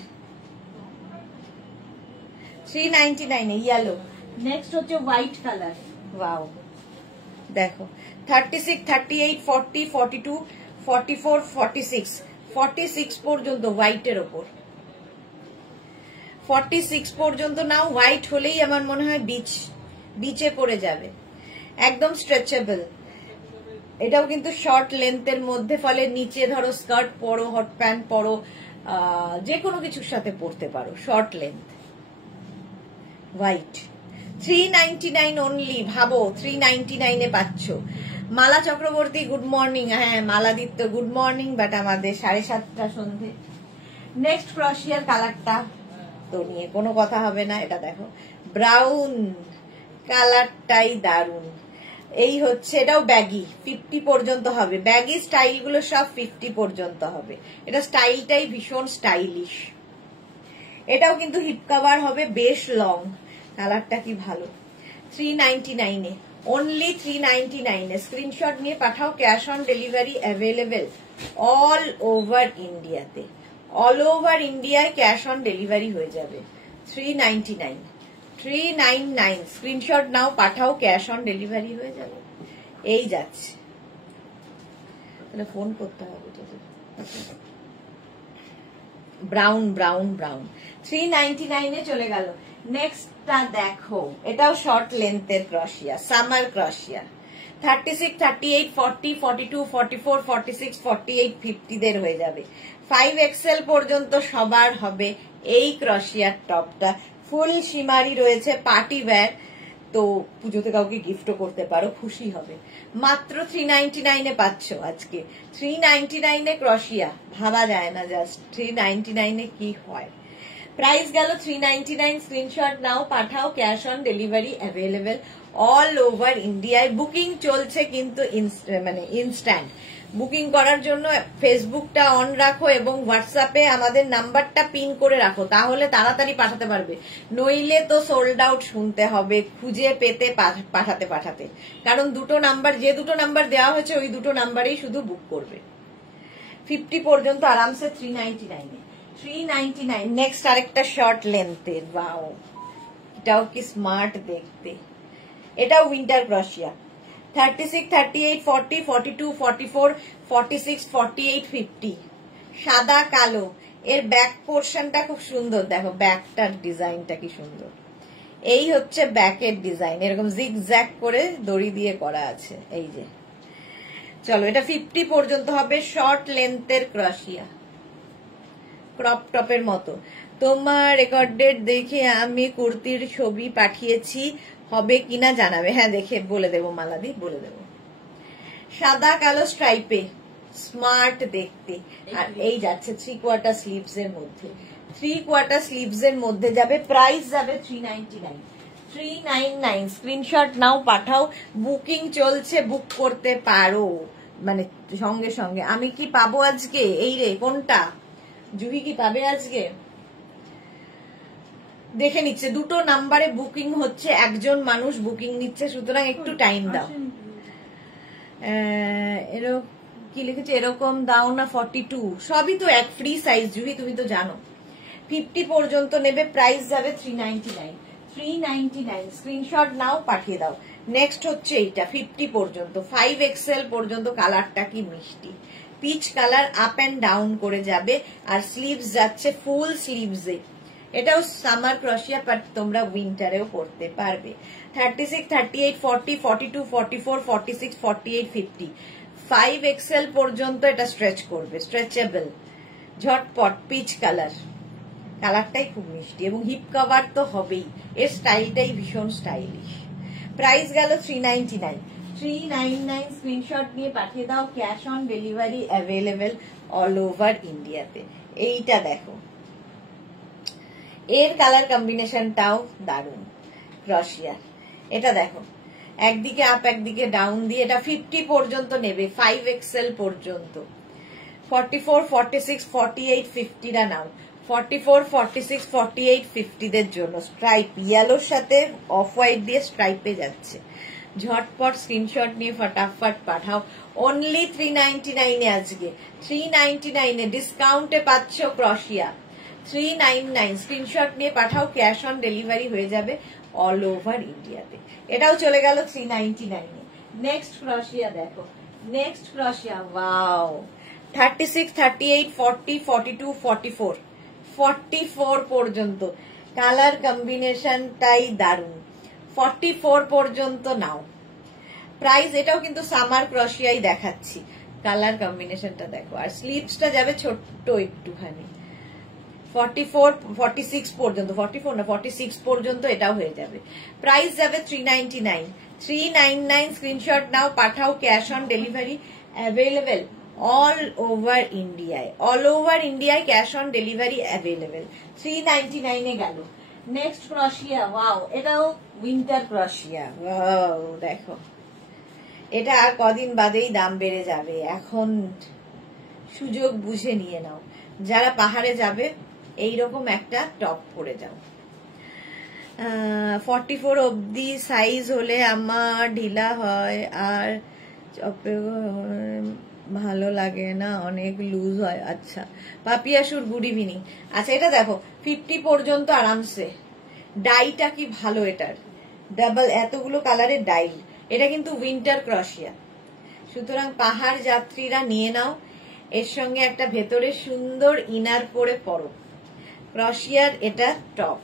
399 ইয়েলো। নেক্সট হচ্ছে হোয়াইট কালার, ওয়াও দেখো 36, 38, 40, 42, 44, 46, 46 পর্যন্ত হোয়াইটের ওপর, 46 পর্যন্ত নাও। হোয়াইট হলেই আমার মনে হয় বিচে পড়ে যাবে, একদম স্ট্রেচেবল। এটাও কিন্তু শর্ট লেন্থের মধ্যে, ফলে নিচে ধরো স্কার্ট পরো, হট প্যান্ট পরো, যে কোনো কিছুর সাথে পরতে পারো। শর্ট লেন্থ হোয়াইট 399 অনলি, ভাবো 399 এ পাচ্ছ। মালা চক্রবর্তী গুড মর্নিং। হ্যাঁ মালাদিত্য গুড মর্নিং, বাট আমাদের 7:30 সন্ধে। নেক্সট ক্রশিয়ার কালারটা তো নিয়ে কোনো কথা হবে না, এটা দেখো ব্রাউন কালারটাই দারুন। এই হচ্ছে, এটাও ব্যাগি 50 পর্যন্ত হবে, ব্যাগি স্টাইল গুলো সব 50 পর্যন্ত হবে। এটা স্টাইলটাই ভীষণ স্টাইলিশ। এটাও কিন্তু হিপ কভার হবে, বেশ লং। কালারটা কি ভালো। 399 এ, অনলি 399 এ। স্ক্রিনশট নিয়ে পাঠাও। Cash on delivery available all over ইন্ডিয়াতে, অল ওভার ইন্ডিয়ায় ক্যাশ অন ডেলিভারি হয়ে যাবে। 399, 399 স্ক্রিনশট নাও, পাঠাও, ক্যাশ অন ডেলিভারি হয়ে যাবে। এই যাচ্ছে, তাহলে ফোন করতে হবে। ব্রাউন ব্রাউন ব্রাউন 399 এ চলে গেল। নেক্সটটা দেখো, এটাও শর্ট লেন্থের ক্রশিয়া, সামার ক্রশিয়া। 36, 38, 40, 42, 44, 46, 48, 50 দের হয়ে যাবে। 5XL পর্যন্ত সবার হবে এই ক্রশিয়ার টপটা। ফুল শিমারি রয়েছে, পার্টি ওয়্যার, তো পুজোতে কাউকে গিফটও করতে পারো, খুশি হবে। মাত্র 399 এ পাচ্ছ আজকে। 399 এ ক্রশিয়া, ভাবা যায় না জাস্ট 399 এ কি হয়। প্রাইস গেল 399। স্ক্রিনশট নাও, পাঠাও, cash on delivery available all over ইন্ডিয়ায়। বুকিং চলছে কিন্তু মানে ইনস্ট্যান্ট। বুকিং করার জন্য ফেসবুকটা অন রাখো এবং হোয়াটসঅ্যাপে আমাদের নাম্বারটা পিন করে রাখো, তাহলে তাড়াতাড়ি পাঠাতে পারবে। নইলে তো সোল্ড আউট শুনতে হবে খুঁজে পেতে পাঠাতে। কারণ দুটো নাম্বার, যে দুটো নাম্বার দেওয়া হয়েছে ওই দুটো নাম্বারেই শুধু বুক করবে। 50 পর্যন্ত আরামসে 399 এ। 399 নেক্সট আরেকটা শর্ট লেন্থের, ওয়াও এটাও কি স্মার্ট দেখতে। এটাও উইন্টার ক্রশিয়া। 36, 38, 40, 42, 44, 46, 48, 50 সাদা কালো। এর ব্যাক পোর্শনটা খুব সুন্দর, দেখো ব্যাকটার ডিজাইনটা কি সুন্দর। এই হচ্ছে ব্যাকের ডিজাইন, এরকম জিগ জ্যাক করে দড়ি দিয়ে করা আছে। এই যে চলো, এটা 50 পর্যন্ত হবে, শর্ট লেন্থের ক্রশিয়া, ক্রপ টপের মতো। তোমার রেকর্ডেড দেখে আমি কুর্তির ছবি পাঠিয়েছি, হবে কিনা জানাবে। হ্যাঁ দেখে বলে দেবো মালাদি, বলে দেবো। সাদা কালো স্ট্রাইপে, স্মার্ট দেখতে। আর এই যাচ্ছে 3/4 স্লিভস এর মধ্যে, 3/4 স্লিভস এর মধ্যে যাবে। প্রাইস যাবে 399, 399। স্ক্রিনশট নাও, পাঠাও। বুকিং চলছে, বুক করতে পারো মানে সঙ্গে সঙ্গে। আমি কি পাবো আজকে? এই রে, কোনটা জুহি কি পাবে আজকে? দেখে নিচ্ছে, দুটো নাম্বারে বুকিং হচ্ছে, একজন মানুষ বুকিং নিচ্ছে, সুতরাং একটু টাইম দাও। এরকম কি লিখেছে, এরকম দাও না 42, সবই তো এক ফ্রি সাইজ জুহি, তুমি তো জানো। 50 পর্যন্ত নেবে, প্রাইস যাবে 399, 399। স্ক্রিনশট নাও, পাঠিয়ে দাও। নেক্সট হচ্ছে এইটা 50 পর্যন্ত, 5XL পর্যন্ত। কালারটা কি মিষ্টি, peach colour, up and down করে যাবে। আর স্লিভস যাচ্ছে ফুল স্লিভসে। এটাও সামার ক্রশিয়া, বাট তোমরা উইন্টারেও পরতে পারবে। 36, 38, 40, 42, 44, 46, 48, 50 5XL পর্যন্ত এটা স্ট্রেচ করবে, স্ট্রেচেবল, ঝটপট, পিচ কালার। কালারটাই খুব মিষ্টি এবং হিপ কভার তো হবেই। এর স্টাইলটাই ভীষণ স্টাইলিশ। প্রাইস গেল 399, 399। স্ক্রিনশট নিয়ে পাঠিয়ে দাও। Cash on delivery available all over ইন্ডিয়াতে। এইটা দেখো, এর কালার কম্বিনেশনটাও দারুণ ক্রশিয়ার। এটা দেখো একদিকে আপ একদিকে ডাউন দিয়ে এটা 50 পর্যন্ত নেবে, 5XL পর্যন্ত। 44, 46, 48, 50টা নাও। 44, 46, 48, 50 দের জন্য স্ট্রাইপ ইয়েলোর সাথে অফ হোয়াইট দিয়ে স্ট্রাইপে যাচ্ছে। ঝটপট স্ক্রিনশট নিয়ে ফটাফট পাঠাও। অনলি 399 আজকে, 399 ডিসকাউন্টে পাচ্ছ ক্রশিয়া। 399 স্ক্রিনশট নিয়ে পাঠাও, ক্যাশ অন ডেলিভারি হয়ে যাবে অল ওভার ইন্ডিয়াতে। এটাও চলে গেল 399। নেক্সট ক্রশিয়া দেখো, নেক্সট ক্রশিয়া ওয়াও 36, 38, 40, 42, 44, 44 পর্যন্ত কালার কম্বিনেশনটাই দারুণ। 44 পর্যন্ত নাও। প্রাইস এটাও কিন্তু সামার ক্রশিয়াই দেখাচ্ছি, কালার কম্বিনেশনটা দেখো। আর স্লিভসটা যাবে ছোট্ট একটুখানি। 44, 46 পর্যন্ত, 44 না 46 পর্যন্ত এটাও হয়ে যাবে। প্রাইস যাবে 399। 399 স্ক্রিনশট নাও, পাঠাও, cash on delivery available all over ইন্ডিয়ায়। অল ওভার ইন্ডিয়ায় ক্যাশ অন ডেলিভারি অ্যাভেলেবেল। 399 গেল। নেক্সট ক্রশিয়া ওয়াও, এটাও উইন্টার ক্রশিয়া। ওয়াও দেখো, এটা আর কদিন বাদেই দাম বেড়ে যাবে, এখন সুযোগ বুঝে নিয়ে নাও। যারা পাহাড়ে যাবে এইরকম একটা টপ পরে যাও। 44 অব্দি সাইজ হলে আমার ঢিলা হয় আর ভালো লাগে না, অনেক লুজ হয়। আচ্ছা পাপিয়াসুর গুড ইভিনিং। আচ্ছা এটা দেখো 50 পর্যন্ত আরামসে। ডাইটা কি ভালো এটার, ডাবল এতগুলো কালারের ডাই। এটা কিন্তু উইন্টার ক্রশিয়া, সুতরাং পাহাড় যাত্রীরা নিয়ে নাও। এর সঙ্গে একটা ভেতরে সুন্দর ইনার পরে পরো। ক্রশিয়ার এটা টপ।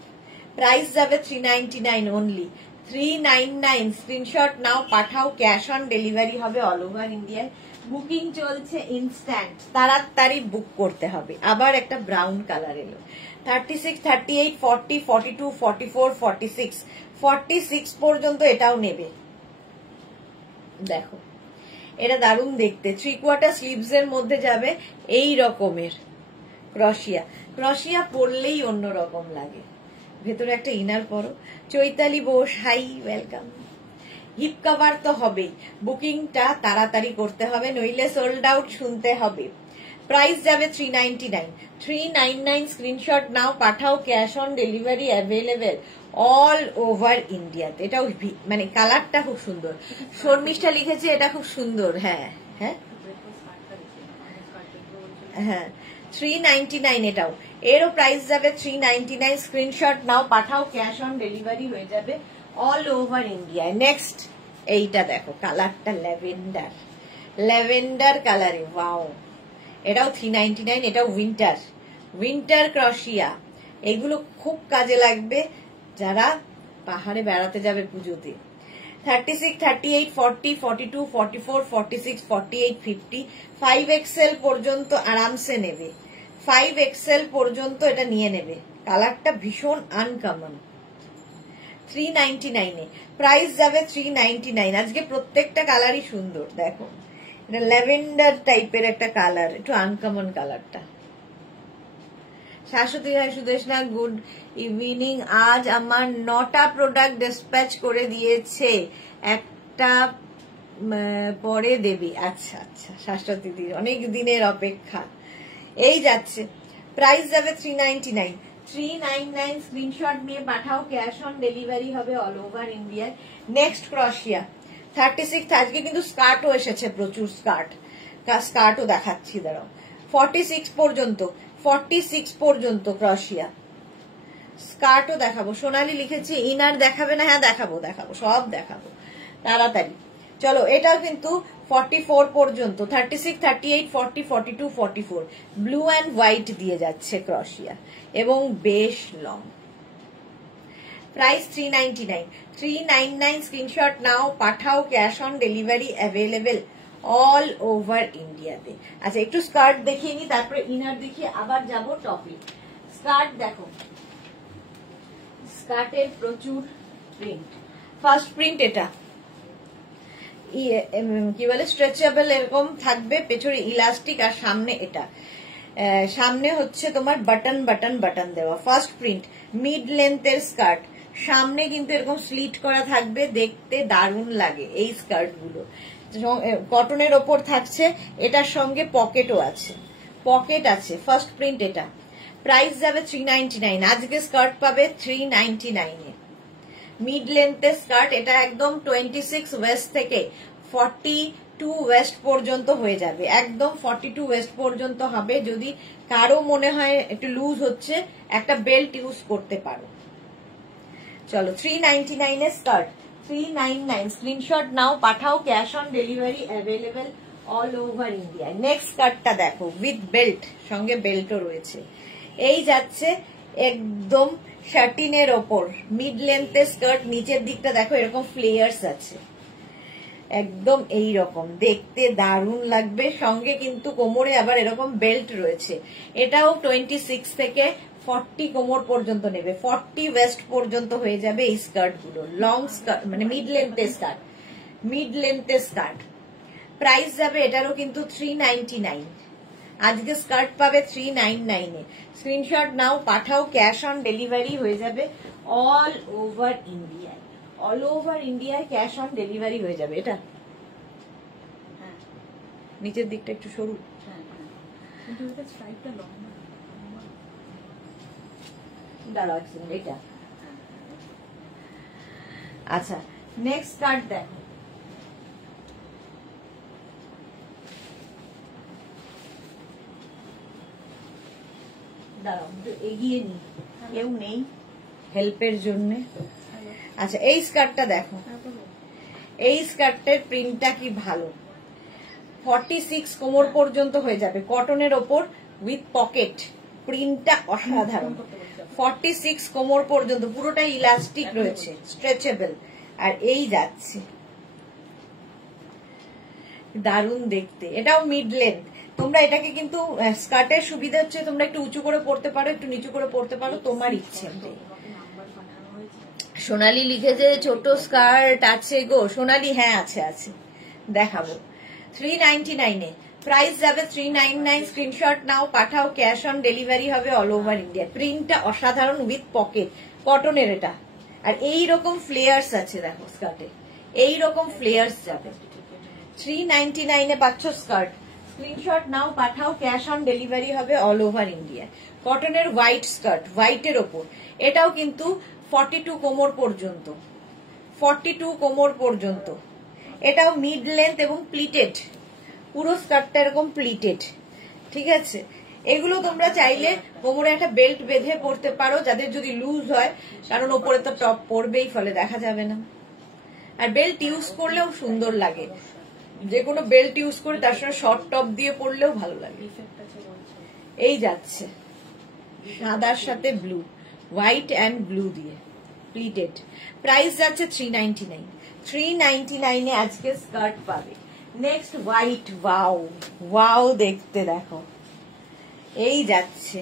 প্রাইস যাবে 399 অনলি। 399 স্ক্রিনশট নাও, পাঠাও, ক্যাশ অন ডেলিভারি হবে অল ওভার ইন্ডিয়ায়। বুকিং চলছে ইনস্ট্যান্ট, তাড়াতাড়ি বুক করতে হবে। আবার একটা ব্রাউন কালার এলো। 36, 38, 40, 42, 44, 46, 46 পর্যন্ত এটাও নেবে। দেখো এটা দারুণ দেখতে, 3/4 স্লিভস এর মধ্যে যাবে এই রকমের ক্রশিয়া। ক্রশিয়া পরলেই অন্যরকম লাগে। ভেতরে একটা ইনার পরো। Chaitali Bose hi, welcome. Hip cover তো হবেই, বুকিংটা তাড়াতাড়ি করতে হবে, নইলে সোল্ড আউট শুনতে হবে। প্রাইস যাবে 399। 399 স্ক্রিনশট নাও, পাঠাও, cash on delivery available all over ইন্ডিয়াতে। এটাও মানে কালারটা খুব সুন্দর। শর্মিষ্ঠা লিখেছে এটা খুব সুন্দর। হ্যাঁ হ্যাঁ হ্যাঁ 399 এটাও। এরও প্রাইস যাবে 399। স্ক্রিনশট নাও, পাঠাও, ক্যাশ অন ডেলিভারি হয়ে যাবে অল ওভার ইন্ডিয়ায়। নেক্সট এইটা দেখো, কালারটা ল্যাভেন্ডার, ল্যাভেন্ডার কালারে ওয়াও। এটাও 399। এটাও উইন্টার, উইন্টার ক্রশিয়া। এগুলো খুব কাজে লাগবে যারা পাহাড়ে বেড়াতে যাবে পুজোতে। 36, 38, 40, 42, 44, 46, 48, 50, 5XL পর্যন্ত আরামসে নেবে। 5XL পর্যন্ত এটা নিয়ে নেবে। কালারটা ভীষণ আনকমন। 399 প্রাইস যাবে 399। আজকে প্রত্যেকটা কালারই সুন্দর। দেখো এটা ল্যাভেন্ডার টাইপের একটা কালার, একটু আনকমন কালারটা। শাশ্বতী ভাই সুদেশনা গুড ইভিনিং। আজ আমার 9টা প্রোডাক্ট ডিসপ্যাচ করে দিয়েছে, একটা পরে দেবী। আচ্ছা আচ্ছা শাশ্বতী দি, অনেক দিনের অপেক্ষা। এই যাচ্ছে। প্রাইস যাবে 399। 399 স্ক্রিনশট নিয়ে পাঠাও, ক্যাশ অন ডেলিভারি হবে অল ওভার ইন্ডিয়ায়। নেক্সট ক্রশিয়া 36। আজকে কিন্তু স্কার্টও এসেছে, প্রচুর স্কার্ট, স্কার্টও দেখাচ্ছি দাঁড়াও। 46 পর্যন্ত, 46 পর্যন্ত ক্রশিয়া। স্কার্টও দেখাবো। সোনালি লিখেছি ইনার দেখাবে না, হ্যাঁ দেখাবো দেখাবো, সব দেখাবো তাড়াতাড়ি। চলো এটাও কিন্তু 44 পর্যন্ত, 36, 38, 40, 42, 44 ব্লু অ্যান্ড হোয়াইট দিয়ে যাচ্ছে ক্রশিয়া এবং বেশ লং। প্রাইস 399। 399 স্ক্রিনশট নাও, পাঠাও, cash on delivery available all over ইন্ডিয়াতে। আচ্ছা একটু স্কার্ট দেখিয়ে নি, তারপরে ইনার দেখিয়ে আবার যাবো টপে। স্কার্ট দেখো, স্কার্টের প্রচুর প্রিন্ট। ফার্স্ট প্রিন্ট এটা কি বলে স্ট্রেচেবল এরকম থাকবে, পেছনে ইলাস্টিক আর সামনে এটা। সামনে হচ্ছে তোমার বাটন বাটন বাটন দেওয়া, ফার্স্ট প্রিন্ট, মিড লেন্থের স্কার্ট, সামনে কিন্তু এরকম স্লিট করা থাকবে, দেখতে দারুণ লাগে এই স্কার্ট গুলো। কটনের ওপর থাকছে, এটার সঙ্গে পকেটও আছে, পকেট আছে, ফার্স্ট প্রিন্ট এটা। প্রাইস যাবে 399, আজকে স্কার্ট পাবে 399 এ। মিড লেন্থের স্কার্ট, এটা একদম 26 ওয়েস্ট থেকে 42 ওয়েস্ট পর্যন্ত হয়ে যাবে, একদম 42 ওয়েস্ট পর্যন্ত হবে। যদি কারো মনে হয় একটু লুজ হচ্ছে, একটা বেল্ট ইউজ করতে পারো। চলো 399 এর স্কার্ট, 399, স্ক্রিনশট নাও, পাঠাও, cash on delivery available all over India. Next স্কার্টটা দেখো, উইথ বেল্ট, সঙ্গে বেল্টও রয়েছে। এই যাচ্ছে একদম শার্টিনের ওপর, মিড লেন্থের স্কার্ট, নিচের দিকটা দেখো এরকম ফ্লেয়ার্স আছে, একদম এই রকম দেখতে দারুণ লাগবে। সঙ্গে কিন্তু কোমরে আবার এরকম বেল্ট রয়েছে। এটাও 26 থেকে 40 কোমর পর্যন্ত নেবে, 40 ওয়েস্ট পর্যন্ত হয়ে যাবে এই স্কার্ট গুলো। লং স্কার্ট মানে মিড লেন্থের স্কার্ট, মিড লেন্থের স্কার্ট। প্রাইস যাবে এটারও কিন্তু 399, আজকে স্কার্ট পাবে 399 এ। স্ক্রিনশট নাও, পাঠাও, ক্যাশ অন ডেলিভারি হয়ে যাবে অল ওভার ইন্ডিয়ায়, অল ওভার ইন্ডিয়ায় ক্যাশ অন ডেলিভারি হয়ে যাবে। এটা নিচের দিকটা একটু সরু, এটা। আচ্ছা নেক্সট স্কার্ট দেখো, দাঁড়াও এগিয়ে নি, কেউ নেই হেল্পের জন্য। আচ্ছা এই স্কার্টটা দেখো, এই স্কার্টের প্রিন্টটা কি ভালো, 46 কোমর পর্যন্ত হয়ে যাবে, কটনের ওপর উইথ পকেট, প্রিন্টটা অসাধারণ। 46 কোমর পর্যন্ত, পুরোটাই ইলাস্টিক রয়েছে, স্ট্রেচেবল। আর এই যাচ্ছে দারুণ দেখতে, এটাও মিড লেন্থ। তোমরা এটাকে কিন্তু স্কার্টের সুবিধা হচ্ছে তোমরা একটু উঁচু করে পড়তে পারো, একটু নিচু করে পড়তে পারো, তোমার ইচ্ছে। সোনালি লিখেছে ছোট স্কার্ট আছে গো, সোনালি হ্যাঁ আছে আছে, দেখাবো। 399 এ, প্রাইস যাবে 399, স্ক্রিনশট নাও, পাঠাও, ক্যাশ অন ডেলিভারি হবে অল ওভার ইন্ডিয়া। প্রিন্টটা অসাধারণ, উইথ পকেট, কটনের এটা। আর এই রকম ফ্লেয়ার্স আছে দেখো স্কার্টে, এই রকম ফ্লেয়ার্স যাবে। 399 এ পাচ্ছ স্কার্ট, স্ক্রিনশট নাও, পাঠাও, ক্যাশ অন ডেলিভারি হবে অল ওভার ইন্ডিয়া। কটনের হোয়াইট স্কার্ট, হোয়াইটের ওপর, এটাও কিন্তু 42 কোমর পর্যন্ত, 42 কোমর পর্যন্ত। এটাও মিড লেন্থ এবং প্লিটেড, পুরো স্কার্টটা এরকম প্লিটেড, ঠিক আছে। এগুলো তোমরা চাইলে কোমরে একটা বেল্ট বেঁধে পরতে পারো, যাদের যদি লুজ হয়, কারণ ওপরে তো টপ পরবেই, ফলে দেখা যাবে না। আর বেল্ট ইউজ করলেও সুন্দর লাগে, যে কোনো বেল্ট ইউজ করে তার সঙ্গে শর্ট টপ দিয়ে পরলেও ভালো লাগে। এই যাচ্ছে সাদার সাথে ব্লু, হোয়াইট অ্যান্ড ব্লু দিয়ে প্লিটেড। প্রাইস যাচ্ছে 399, 399 এ আজকে স্কার্ট পাবে। নেক্সট হোয়াইট, ওয়াও ওয়াও দেখতে দেখো, এই যাচ্ছে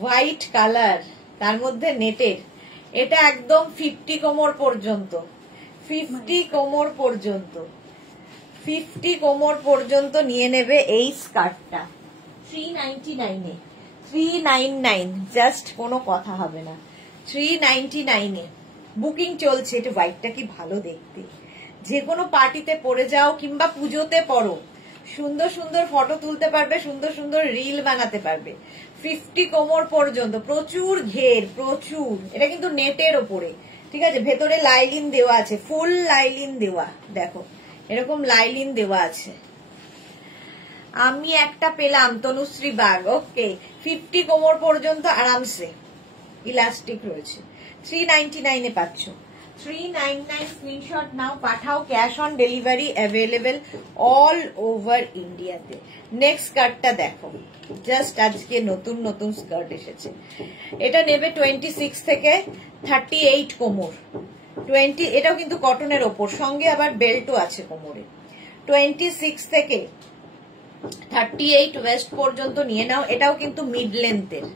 হোয়াইট কালার, তার মধ্যে নেটের, এটা একদম 50 কোমর পর্যন্ত, 50 কোমর পর্যন্ত, 50 কোমর পর্যন্ত নিয়ে নেবে এই স্কার্টটা 399 এ। 399 জাস্ট কোনো কথা হবে না, 399 এ বুকিং চলছে। এটা হোয়াইটটা কি ভালো দেখতে, যে কোনো পার্টিতে পরে যাও কিংবা পুজোতে পরো, সুন্দর সুন্দর ফটো তুলতে পারবে, সুন্দর সুন্দর রিল বানাতে পারবে। 50 কোমর পর্যন্ত, প্রচুর ঘের, প্রচুর। এটা কিন্তু নেটের ওপরে, ঠিক আছে, ভেতরে লাইলিন দেওয়া আছে, ফুল লাইলিন দেওয়া, দেখো এরকম লাইলিন দেওয়া আছে। আমি একটা পেলাম তনুশ্রী বাগ, ওকে। 50 কোমর পর্যন্ত আরামসে ইলাস্টিক রয়েছে, 399 এ পাচ্ছ। 399 স্ক্রিনশট নাও, পাঠাও, cash on delivery available all over ইন্ডিয়াতে। নেক্সট স্কার্টটা দেখো, জাস্ট আজকে নতুন নতুন স্কার্ট এসেছে। এটা নেবে 26 থেকে 38 কোমর, 20, এটাও কিন্তু কটনের ওপর, সঙ্গে আবার বেল্টও আছে কোমরে। 26 থেকে 38 ওয়েস্ট পর্যন্ত নিয়ে নাও। এটাও কিন্তু মিড লেন্থের,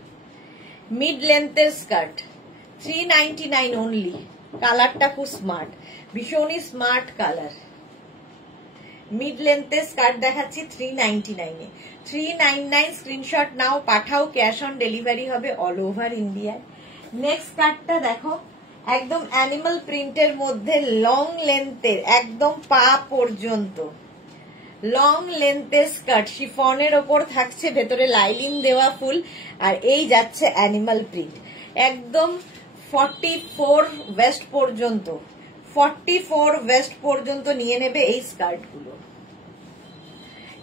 মিড লেন্থের স্কার্ট, 399 অনলি। কালারটা খুব স্মার্ট, ভীষণই স্মার্ট কালার, মিড লেন্থের স্কার্ট দেখাচ্ছি 399 এ। 399 স্ক্রিনশট নাও, পাঠাও, ক্যাশ অন ডেলিভারি হবে অল ওভার ইন্ডিয়ায়। নেক্সট স্কার্টটা দেখো, একদম অ্যানিমাল প্রিন্টের মধ্যে লং লেন্থের, একদম পা পর্যন্ত লং লেন্থের স্কার্ট, শিফনের ওপর থাকছে, ভেতরে লাইলিন দেওয়া ফুল, আর এই যাচ্ছে অ্যানিমাল প্রিন্ট। একদম 44 ওয়েস্ট পর্যন্ত, 44 ওয়েস্ট পর্যন্ত নিয়ে নেবে এই স্কার্ট গুলো।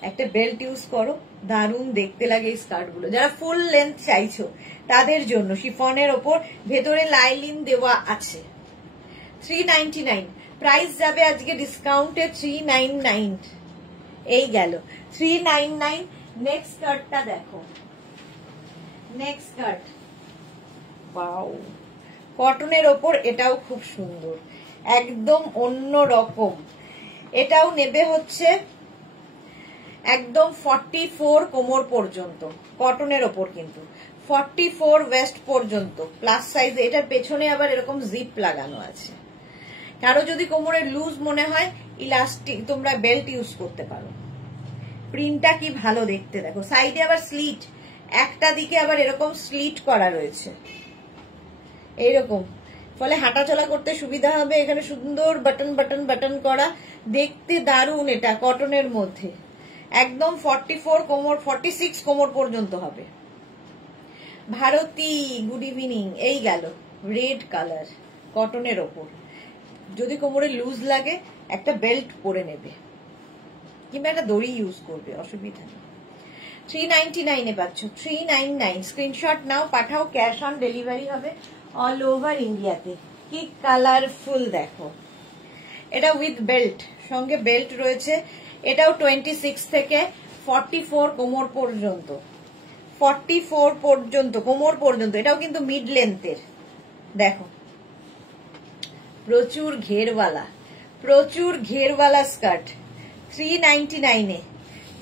একটা বেল্ট ইউজ করো, দারুণ দেখতে লাগে এই স্কার্ট গুলো। যারা ফুল লেন্থ চাইছো তাদের জন্য, শিফনের ওপর ভেতরে লাইলিন দেওয়া আছে। 399 প্রাইস যাবে আজকে ডিসকাউন্টে 399। এই গেল 399। নেক্সট স্কার্টটা দেখো, নেক্সট স্কার্ট, ওয়াও, কটনের ওপর, এটাও খুব সুন্দর, একদম অন্য রকম। এটাও নেবে হচ্ছে একদম 44 কোমর পর্যন্ত, কটনের ওপর কিন্তু 44 ওয়েস্ট পর্যন্ত, প্লাস সাইজ। এটার পেছনে আবার এরকম জিপ লাগানো আছে। কারো যদি কোমরে লুজ মনে হয়, ইলাস্টিক তোমরা বেল্ট ইউজ করতে পারো। প্রিন্টটা কি ভালো দেখতে দেখো, সাইডে আবার স্লিট, একটা দিকে আবার এরকম স্লিট করা রয়েছে এইরকম, ফলে হাঁটাচলা করতে সুবিধা হবে। এখানে সুন্দর বাটন বাটন বাটন করা, দেখতে দারুণ। এটা কটনের মধ্যে একদম 44 কোমর, 46 কোমর পর্যন্ত হবে। Bharati good evening. এই গেল রেড কালার, কটনের ওপর। যদি কোমরে লুজ লাগে একটা বেল্ট পরে নেবে, কিংবা একটা দড়ি ইউজ করবে, অসুবিধা নেই। 399 এ পাচ্ছ, 399। স্ক্রিনশট নাও, পাঠাও, ক্যাশ অন ডেলিভারি হবে অল ওভার ইন্ডিয়াতে। কি কালারফুল দেখো, এটা উইথ বেল্ট, সঙ্গে বেল্ট রয়েছে। এটাও 26 থেকে 44 কোমর পর্যন্ত, 44 পর্যন্ত কোমর পর্যন্ত। এটাও কিন্তু মিড লেন্থের দেখো, প্রচুর ঘেরওয়ালা, প্রচুর ঘেরওয়ালা স্কার্ট 399 এ।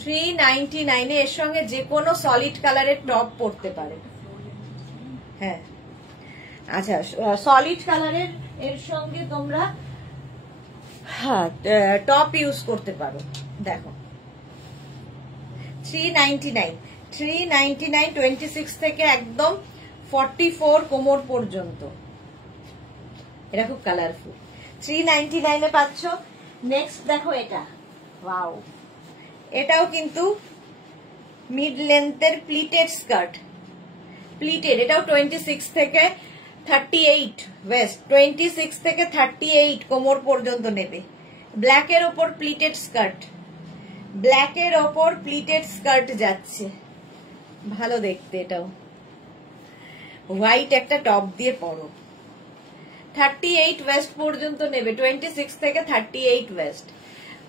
399 এ এর সঙ্গে যে কোনো সলিড কালারের টপ পরতে পারে। হ্যাঁ আচ্ছা, সলিড কালারের এর সঙ্গে তোমরা টপ ইউজ করতে পারো। দেখো 399, 399, 26 থেকে একদম 44 কোমর পর্যন্ত। এটা খুব কালারফুল, 399 এ পাচ্ছ। নেক্সট দেখো এটা, ওয়াও, এটাও কিন্তু মিড লেন্থের প্লিটেড স্কার্ট, প্লিটেড। এটাও 26 থেকে 38 ওয়েস্ট, 26 থেকে 38 কোমর পর্যন্ত নেবে। ব্ল্যাকের ওপর প্লিটেড স্কার্ট, ব্ল্যাকের ওপর প্লিটেড স্কার্ট যাচ্ছে, ভালো দেখতে। এটাও হোয়াইট একটা টপ দিয়ে পরো। 38 ওয়েস্ট পর্যন্ত নেবে, 26 থেকে 38 ওয়েস্ট।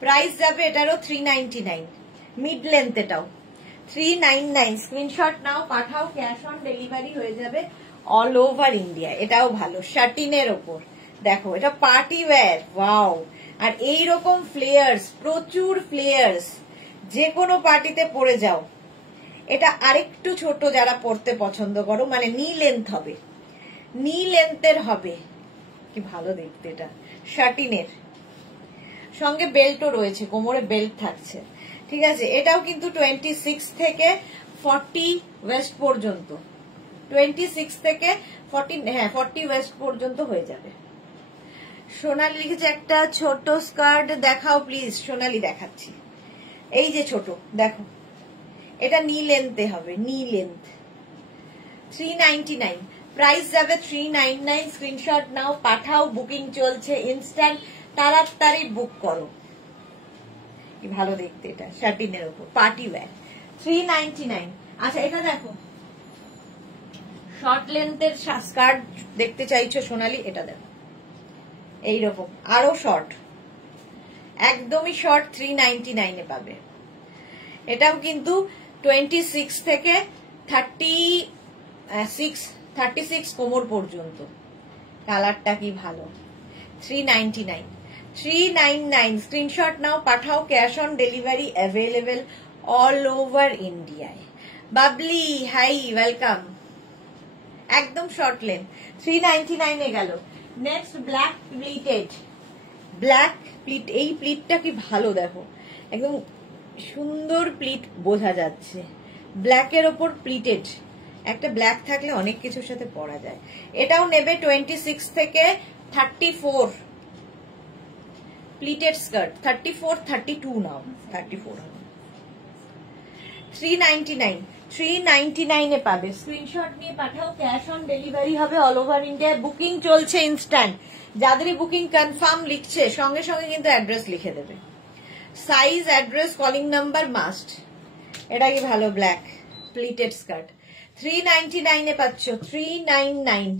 প্রাইস যাবে এটারও 399, মিড লেন্থ। এটাও 399। স্ক্রিনশট নাও, পাঠাও, ক্যাশ অন ডেলিভারি হয়ে যাবে অল ওভার ইন্ডিয়া। এটাও ভালো, শাটিনের ওপর দেখো, এটা পার্টি ওয়্যার, ওয়াও। আর এইরকম ফ্লেয়ার্স, প্রচুর ফ্লেয়ার্স, যে কোনো পার্টিতে পরে যাও। এটা আরেকটু ছোট যারা পরতে পছন্দ করো, মানে নি লেন্থ হবে, নি লেন্থের হবে। কি ভালো দেখতে, এটা শাটিনের সঙ্গে বেল্টও রয়েছে, কোমরে বেল্ট থাকছে, ঠিক আছে। এটাও কিন্তু 26 থেকে 40 ওয়েস্ট পর্যন্ত, 26 থেকে 40 ওয়েস্ট পর্যন্ত হয়ে যাবে। সোনালি লিখেছে একটা ছোট স্কার্ট দেখাও প্লিজ। সোনালি দেখাচ্ছি, এই যে ছোট দেখো, এটা নি লেন্থে হবে, নি লেন্থ। 399, প্রাইস যাবে 399। স্ক্রিনশট নাও, পাঠাও, বুকিং চলছে ইনস্ট্যান্ট, তাড়াতাড়ি বুক করো। কি ভালো দেখতে, এটা শাটিনের উপর পার্টি ওয়্যার, 399। আচ্ছা এটা দেখো, শর্ট লেন্থের স্কার্ট দেখতে চাইছো সোনালি, এটা দেখো এইরকম, আরো শর্ট, একদমই শর্ট, 399 এ পাবে। এটাও কিন্তু 26 থেকে 36 কোমর পর্যন্ত। কালারটা কি ভালো, 399, 399। স্ক্রিনশট নাও, পাঠাও, cash on delivery available all over ইন্ডিয়ায়। Babli hi, welcome. একদম শর্ট লেন্থ, 399 এ গেল। Next black pleated, black pleat. এই প্লিটটা কি ভালো দেখো, একদম সুন্দর প্লিট বোঝা যাচ্ছে, ব্ল্যাকের ওপর প্লিটেড, একটা ব্ল্যাক থাকলে অনেক কিছুর সাথে পরা যায়। এটাও নেবে 26 থেকে 34 প্লিটেড স্কার্ট, 34 32 নাও, 34 399 এ পাবে। স্ক্রিনশট নিয়ে পাঠাও, ক্যাশ অন ডেলিভারি হবে অল ওভার ইন্ডিয়া। বুকিং চলছে ইনস্ট্যান্ট, যাদেরই বুকিং কনফার্ম লিখছে সঙ্গে সঙ্গে কিন্তু অ্যাড্রেস লিখে দেবে, size address calling number must. এটা কি ভালো ব্ল্যাক প্লিটেড স্কার্ট, 399 এ পাচ্ছ, 399।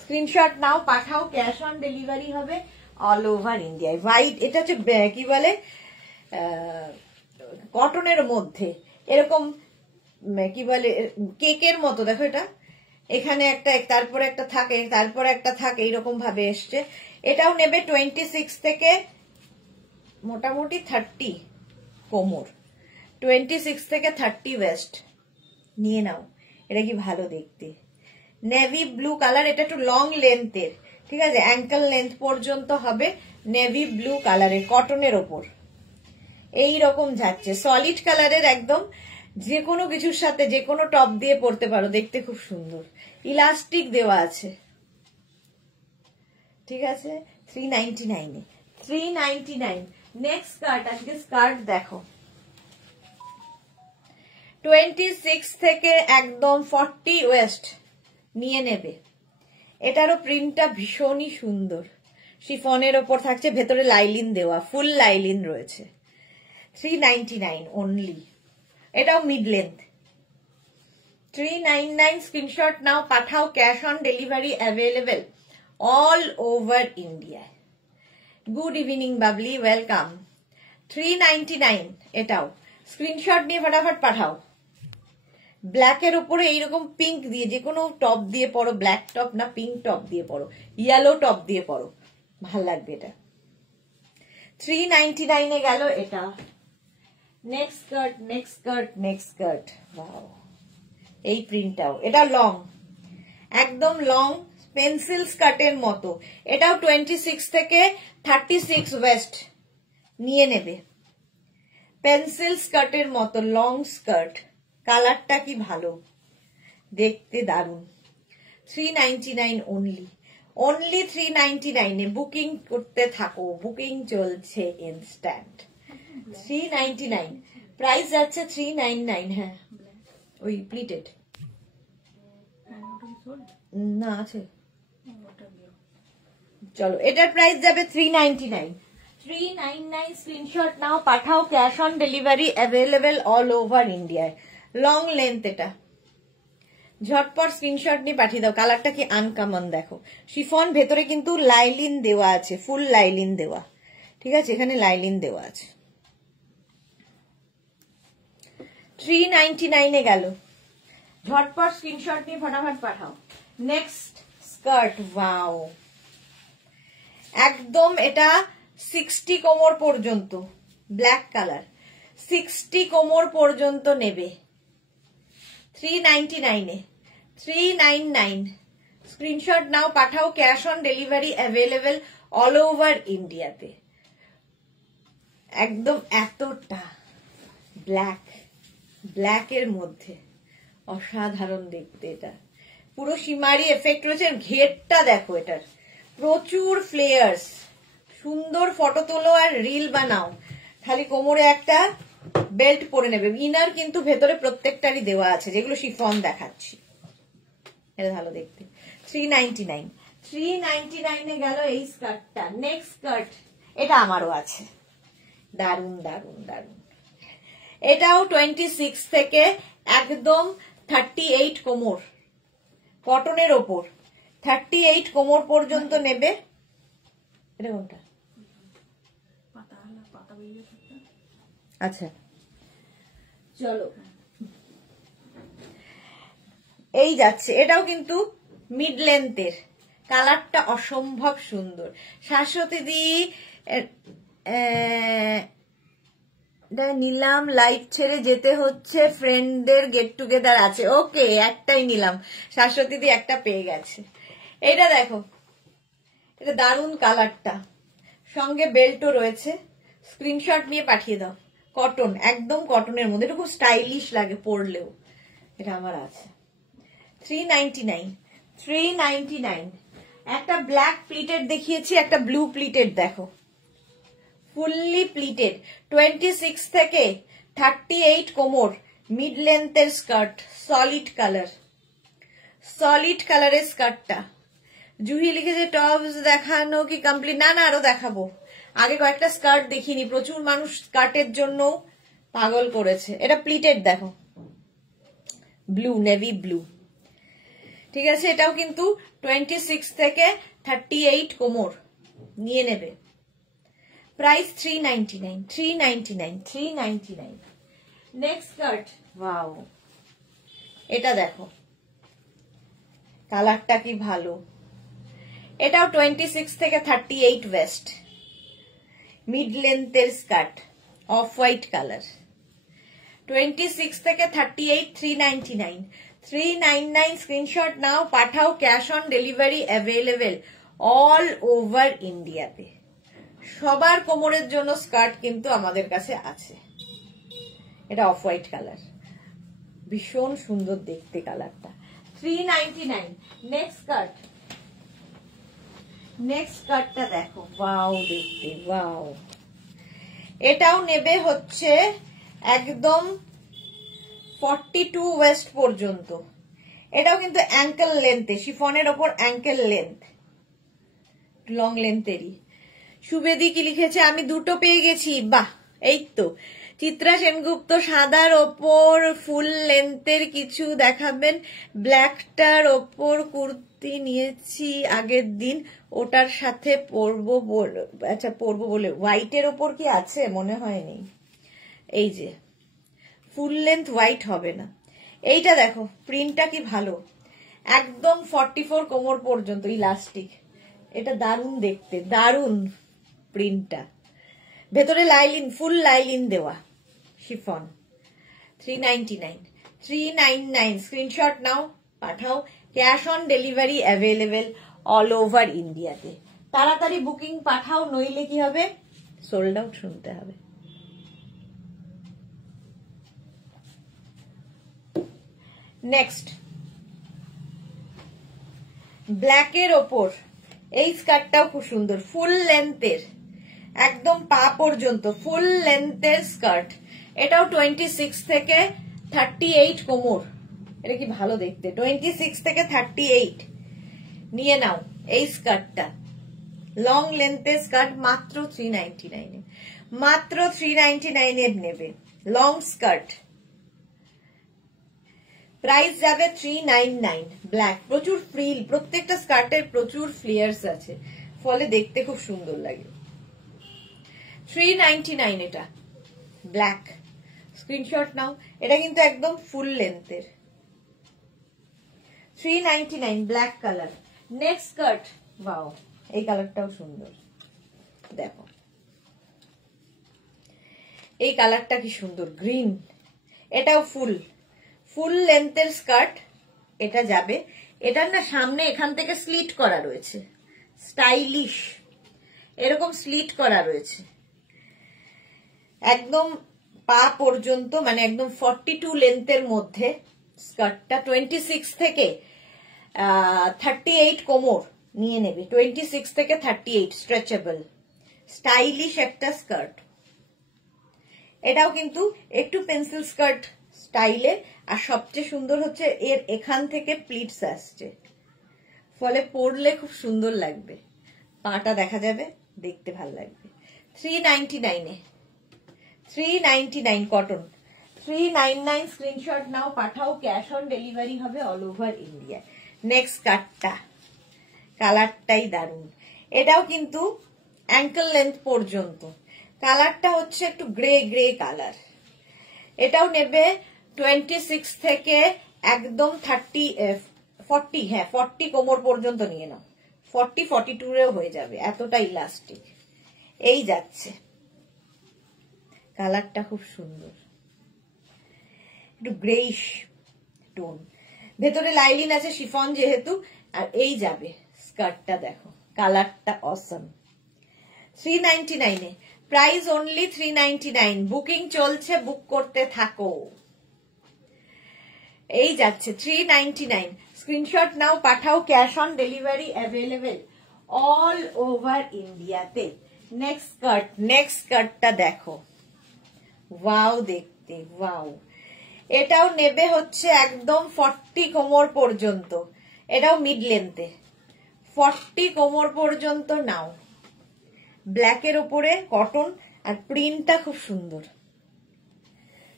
স্ক্রিনশট নাও পাঠাও, ক্যাশ অন ডেলিভারি হবে অল ওভার ইন্ডিয়ায়। হোয়াইট, এটা হচ্ছে কি বলে কটনের মধ্যে এরকম কি বলে কেকের মতো, দেখো এটা এখানে একটা, তারপরে একটা থাকে, তারপরে একটা থাকে, এইরকম ভাবে এসছে। এটাও নেবে 26 থেকে মোটামুটি 30 কোমর, 26 থেকে 30 ওয়েস্ট নিয়ে নাও। এটা কি ভালো দেখতে, নেভি ব্লু কালার, এটা একটু লং লেন্থের, ঠিক আছে, অ্যাঙ্কেল লেন্থ পর্যন্ত হবে, নেভি ব্লু কালারের কটনের ওপর এই রকম যাচ্ছে, সলিড কালারের একদম, যে কোনো কিছুর সাথে যে কোনো টপ দিয়ে পরতে পারো, দেখতে খুব সুন্দর, ইলাস্টিক দেওয়া আছে, ঠিক আছে। 399 এ 399। নেক্সট স্কার্ট, আজকে স্কার্ট দেখো 26 থেকে একদম 40 ওয়েস্ট নিয়ে নেবে। এটারও প্রিন্টটা ভীষণই সুন্দর, শিফনের ওপর থাকছে, ভেতরে লাইলিন দেওয়া, ফুল লাইলিন রয়েছে, 399 অনলি। এটাও মিড লেন্থ, 399। স্ক্রিনশট নাও পাঠাও, cash on delivery available all over India. Good evening Babli, welcome. 399 এটাও, স্ক্রিনশট নিয়ে ফটাফট পাঠাও। ব্ল্যাকের উপরে এইরকম পিঙ্ক দিয়ে যে কোনো টপ দিয়ে পরো, ব্ল্যাক টপ না পিঙ্ক টপ দিয়ে পরো, ইয়েলো টপ দিয়ে পরো, ভাল লাগবে এটা। 399 এ গেল এটা। Next skirt, next skirt, next skirt, wow, এই প্রিন্টটাও, এটা লং, একদম লং পেন্সিল স্কার্টের মতো। এটাও 26 থেকে 36 ওয়েস্ট নিয়ে নেবে, পেন্সিল স্কার্টের মতো লং স্কার্ট, কালারটা কি ভালো দেখতে, দারুন। 399 অনলি, অনলি 399 এ বুকিং করতে থাকো, বুকিং চলছে ইনস্ট্যান্ট। 399 প্রাইস যাচ্ছে 399। হ্যাঁ ওই প্লিটেড না আছে, চলো এটার প্রাইস যাবে 399। 399 স্ক্রিনশট নাও পাঠাও, cash on delivery available all over ইন্ডিয়ায়, লং লেন্থ এটা, ঝটপট স্ক্রিনশট নিয়ে পাঠিয়ে দাও। কালারটা কি আনকমন দেখো, শিফন, ভেতরে কিন্তু লাইলিন দেওয়া আছে, ফুল লাইলিন দেওয়া, ঠিক আছে, এখানে লাইলিন দেওয়া আছে। 399 এ গেল, ঝটপট স্ক্রিনশট নিয়ে ফটাফট পাঠাও। নেক্সট স্কার্ট, ওয়াও, একদম এটা 60 কোমর পর্যন্ত, ব্ল্যাক কালার, 60 কোমর পর্যন্ত নেবে 399 এ, 399। স্ক্রিনশট নাও পাঠাও, cash on delivery available all over ইন্ডিয়াতে। একদম এতটা ব্ল্যাক, ব্ল্যাকের মধ্যে অসাধারণ দেখতে, এটা পুরো সীমারি এফেক্ট রয়েছে, ঘেরটা দেখো, এটার প্রচুর ফ্লেয়ার্স, সুন্দর ফটো তোলো আর রিল বানাও। খালি কোমরে একটা বেল্ট পরে নেবে, ইনার কিন্তু ভেতরে প্রত্যেকটারই দেওয়া আছে, যেগুলো শিফন দেখাচ্ছি, এটা ভালো দেখতে। 399, 399 এ গেল এই স্কার্টটা। নেক্সট স্কার্ট, এটা আমারও আছে, দারুন দারুন দারুন। এটাও 26 থেকে একদম 38 কোমর, কটনের ওপর 38 কোমর পর্যন্ত নেবে। এটা কোনটা? আচ্ছা চলো, এই যাচ্ছে, এটাও কিন্তু মিড লেন্থের, কালারটা অসম্ভব সুন্দর। শাশ্বতী দি নিলাম, লাইট ছেড়ে যেতে হচ্ছে, ফ্রেন্ডদের গেট টুগেদার আছে, ওকে একটাই নিলাম, শাশ্বতী দি একটা পেয়ে গেছে। এটা দেখো, এটা দারুন কালারটা, সঙ্গে বেল্টও রয়েছে, স্ক্রিনশট নিয়ে পাঠিয়ে দাও, কটন, একদম কটনের মধ্যে, এটা খুব স্টাইলিশ লাগে পরলেও। এটা আমার আছে 399। 399। একটা ব্ল্যাক প্লিটেড দেখিয়েছি, একটা ব্লু প্লিটেড দেখো, ফুললি প্লিটেড, 26 থেকে 38 কোমর, মিড লেন্থের স্কার্ট, সলিড কালার, সলিড কালারের স্কার্টটা। জুহি লিখেছে টপস দেখানো কি কমপ্লিট? না না, আরো দেখাবো। আগে কয়েকটা স্কার্ট দেখিনি, প্রচুর মানুষ স্কার্টের জন্য পাগল করেছে। এটা প্লিটেড দেখো, ব্লু, নেভি ব্লু, ঠিক আছে। এটাও কিন্তু 26 থেকে 38 কোমর, নিয়ে নেবে। প্রাইস 399। 399। 399। নেক্সট স্কার্ট, ওয়াও, এটা দেখো, কালারটা কি ভালো। এটাও 26 থেকে 38 ওয়েস্ট, মিড লেন্থের স্কার্ট, অফ হোয়াইট কালার, 26 থেকে 38। 399। 399 স্ক্রিনশট নাও, পাঠাও, cash on delivery available all over ইন্ডিয়াতে। সবার কোমরের জন্য স্কার্ট কিন্তু আমাদের কাছে আছে। এটা অফ হোয়াইট কালার, ভীষণ সুন্দর দেখতে কালারটা। 399। নেক্সট স্কার্ট, নেক্সট স্কার্টটা দেখো, ওয়াও দেখতে, ওয়াও। এটাও নেবে হচ্ছে একদম 42 ওয়েস্ট পর্যন্ত। এটাও কিন্তু অ্যাঙ্কেল লেন্থে, শিফনের ওপর অ্যাঙ্কেল লেন্থ, লং লেন্থেরই। সুবেদি কি লিখেছে? আমি দুটো পেয়ে গেছি, বাহ, এই তো। চিত্রা সেনগুপ্ত, সাদার ওপর ফুল লেন্থের কিছু দেখাবেন। ব্ল্যাকটার ওপর কুর্তি নিয়েছি আগের দিন, ওটার সাথে পরবো, আচ্ছা পরবো বলে। হোয়াইটের ওপর কি আছে? মনে হয়নি। এই যে ফুল লেন্থ হোয়াইট হবে না। এইটা দেখো, প্রিন্টটা কি ভালো, একদম 44 কোমর পর্যন্ত ইলাস্টিক। এটা দারুণ দেখতে, দারুণ প্রিন্টটা, ভেতরে লাইলিন, ফুল লাইলিন দেওয়া, শিফন। 399। 399 স্ক্রিনশট নাও, পাঠাও, cash on delivery available all over ইন্ডিয়াতে। তাড়াতাড়ি বুকিং পাঠাও, নইলে কি হবে? সোল্ড আউট শুনতে হবে। নেক্সট, ব্ল্যাকের ওপর এই স্কার্টটাও খুব সুন্দর, ফুল লেন্থের, একদম পা পর্যন্ত ফুল লেন্থের স্কার্ট। এটাও 26 থেকে 38 কোমর। এটা কি ভালো দেখতে, 26 থেকে 38। নিয়ে নাও এই স্কার্টটা, লং লেন্থের স্কার্ট, মাত্র 399। মাত্র 399 এর নেবে লং স্কার্ট। প্রাইস যাবে 399। ব্ল্যাক, প্রচুর ফ্রিল, প্রত্যেকটা স্কার্টের প্রচুর ফ্লেয়ার্স আছে, ফলে দেখতে খুব সুন্দর লাগে। 399 এটা, ব্ল্যাক, স্ক্রিনশট নাও। এটা কিন্তু একদম ফুল লেন্থের। 399 black colour. Next skirt, wow, এই কালারটাও সুন্দর, দেখো এই কালারটা কি সুন্দর, গ্রিন। এটাও ফুল, ফুল লেন্থের স্কার্ট। এটা যাবে, এটার না সামনে এখান থেকে স্লিট করা রয়েছে, স্টাইলিশ, এরকম স্লিট করা রয়েছে একদম পা পর্যন্ত, মানে একদম 42 লেন্থের মধ্যে স্কার্টটা। 26 থেকে 38 কোমর, নিয়ে নেবে। 26 থেকে 38, স্ট্রেচেবল, স্টাইলিশ একটা স্কার্ট। এটাও কিন্তু একটু পেন্সিল স্কার্ট স্টাইলে, আর সবচেয়ে সুন্দর হচ্ছে এর এখান থেকে প্লিটস আসছে, ফলে পরলে খুব সুন্দর লাগবে, পাটা দেখা যাবে, দেখতে ভালো লাগবে। 399 এ, 399 কটন। 399 স্ক্রিনশট নাও, পাঠাও, ক্যাশ অন ডেলিভারি হবে অল ওভার ইন্ডিয়া। নেক্সট কাটটা, কালারটাই দারুণ। এটাও কিন্তু অ্যাঙ্কেল লেন্থ পর্যন্ত, কালারটা হচ্ছে একটু গ্রে গ্রে কালার। এটাও নেবে 26 থেকে একদম 40, হ্যাঁ 40 কোমর পর্যন্ত নিয়ে নাও, 42 এও হয়ে যাবে, এতটা ইলাস্টিক। এই যাচ্ছে, কালারটা খুব সুন্দর, একটু গ্রেইশ টোন, ভেতরে লাইলিন আছে শিফন যেহেতু। আর এই যাবে স্কার্টটা, দেখো কালারটা অসম। 399 এ প্রাইস অনলি 399, বুকিং চলছে, বুক করতে থাকো। এই যাচ্ছে 399, স্ক্রিনশট নাও, পাঠাও, cash on delivery available all over ইন্ডিয়াতে। নেক্সট স্কার্টটা দেখো, ওয়াও দেখতে, ওয়াও। এটাও নেবে হচ্ছে একদম 40 কোমর পর্যন্ত, এটাও মিড লেন্থে, 40 কোমর পর্যন্ত নাও। ব্ল্যাকের ওপরে কটন, আর প্রিন্টটা খুব সুন্দর।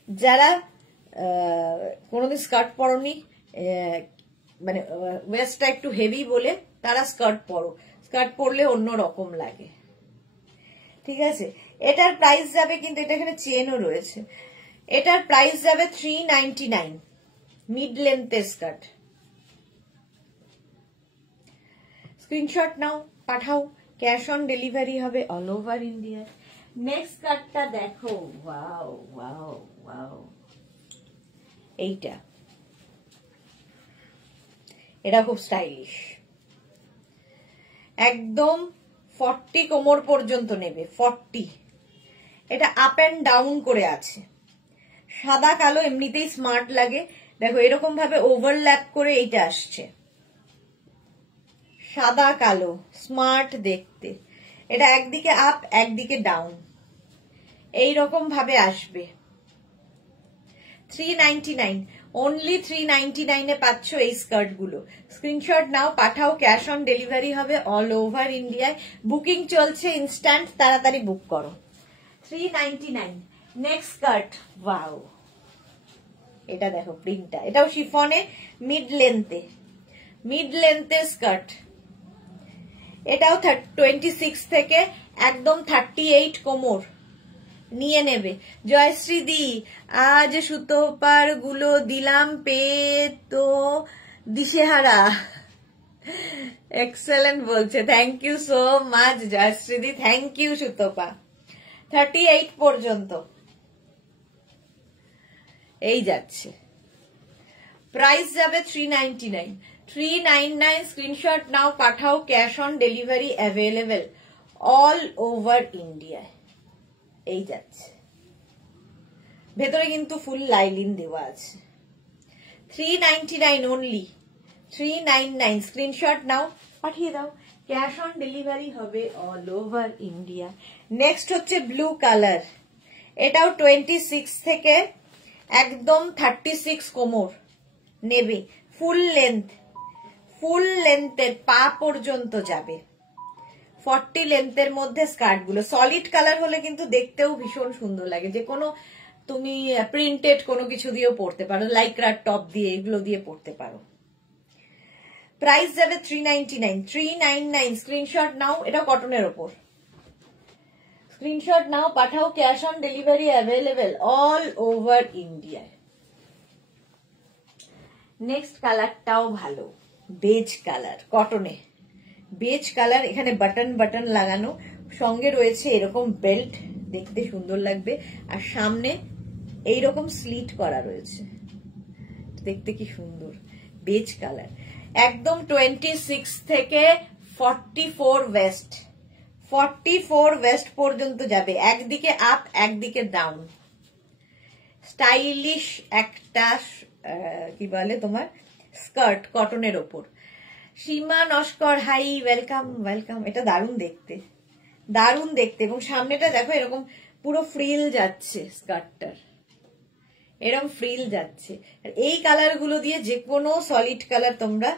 যারা কোনোদিন স্কার্ট পরনি, মানে ওয়েস্টটা একটু হেভি বলে তারা স্কার্ট পরো, স্কার্ট পরলে অন্য রকম লাগে, ঠিক আছে। এটার প্রাইস যাবে, কিন্তু এটা এখানে চেনও রয়েছে, এটার প্রাইস যাবে 399, মিড লেন্থের স্কার্ট। স্ক্রিনশট নাও, পাঠাও, ক্যাশ অন ডেলিভারি হবে অল ওভার ইন্ডিয়া। নেক্সট স্কার্টটা দেখো, ওয়াও ওয়াও ওয়াও, এইটা, এটা খুব স্টাইলিশ, একদম 40 কোমর পর্যন্ত নেবে, 40। এটা আপ এন্ড ডাউন করে আছে, সাদা কালো এমনিতেই স্মার্ট লাগে। দেখো এরকম ভাবে ওভারল্যাপ করে এইটা আসছে, সাদা কালো স্মার্ট দেখতে। এটা একদিকে আপ একদিকে ডাউন, এইরকম ভাবে আসবে। 399, অনলি 399 এ পাচ্ছ এই স্কার্ট গুলো। স্ক্রিনশট নাও, পাঠাও, ক্যাশ অন ডেলিভারি হবে অল ওভার ইন্ডিয়ায়, বুকিং চলছে, ইনস্ট্যান্ট, তাড়াতাড়ি বুক করো। 399। নেক্সট স্কার্ট, ওয়াও, এটা দেখো প্রিন্টটা, এটাও শিফনে, মিড লেন্থে স্কার্ট। এটাও 26 থেকে একদম 38 কোমর নিয়ে নেবে। জয়শ্রী দি, আজ সুতোপার গুলো দিলাম পেয়ে তো দিশেহারা। এক্সেলেন্ট বলছে, thank you so much Jayashree দি, থ্যাংক ইউ সুতোপা। 38 পর্যন্ত এই যাচ্ছে, প্রাইস যাবে 399, 399। স্ক্রিনশট নাও, পাঠাও, cash on delivery available all over ইন্ডিয়ায়। এই যাচ্ছে, ভেতরে কিন্তু ফুল লাইলিন দেওয়া আছে। 399 অনলি, 399। স্ক্রিনশট নাও, পাঠিয়ে দাও, ক্যাশ অন ডেলিভারি হবে অল ওভার ইন্ডিয়া। নেক্সট হচ্ছে ব্লু কালার, এটাও 26 থেকে একদম 36 কোমর নেবে, ফুল লেন্থের পা পর্যন্ত যাবে, 40 লেন্থের মধ্যে স্কার্ট গুলো। সলিড কালার হলে কিন্তু দেখতেও ভীষণ সুন্দর লাগে, যে কোনো তুমি প্রিন্টেড কোনো কিছু দিয়েও পরতে পারো, লাইক্রার টপ দিয়ে, এগুলো দিয়ে পরতে পারো। প্রাইস যাবে 399, 399। স্ক্রিনশট নাও, এটা কটনের ওপর, স্ক্রিনশট নাও, পাঠাও, cash on delivery available all over ইন্ডিয়ায়। নেক্সট কালারটাও ভালো, বেজ কালার, কটনে বেজ কালার, এখানে বাটন লাগানো, সঙ্গে রয়েছে এরকম বেল্ট, দেখতে সুন্দর লাগবে, আর সামনে এইরকম স্লিট করা রয়েছে, দেখতে কি সুন্দর, বেজ কালার। একদম 26 থেকে 44 ওয়েস্ট, 44 ওয়েস্ট পর্যন্ত যাবে, একদিকে আপ একদিকে ডাউন, স্টাইলিশ একটা কি বলে তোমার স্কার্ট, কটনের ওপর। সীমা নস্কর, হাই, ওয়েলকাম ওয়েলকাম। এটা দারুণ দেখতে, এবং সামনেটা দেখো এরকম পুরো ফ্রিল যাচ্ছে, স্কার্টটার এরকম ফ্রিল যাচ্ছে। এই কালার গুলো দিয়ে যে কোনো সলিড কালার তোমরা,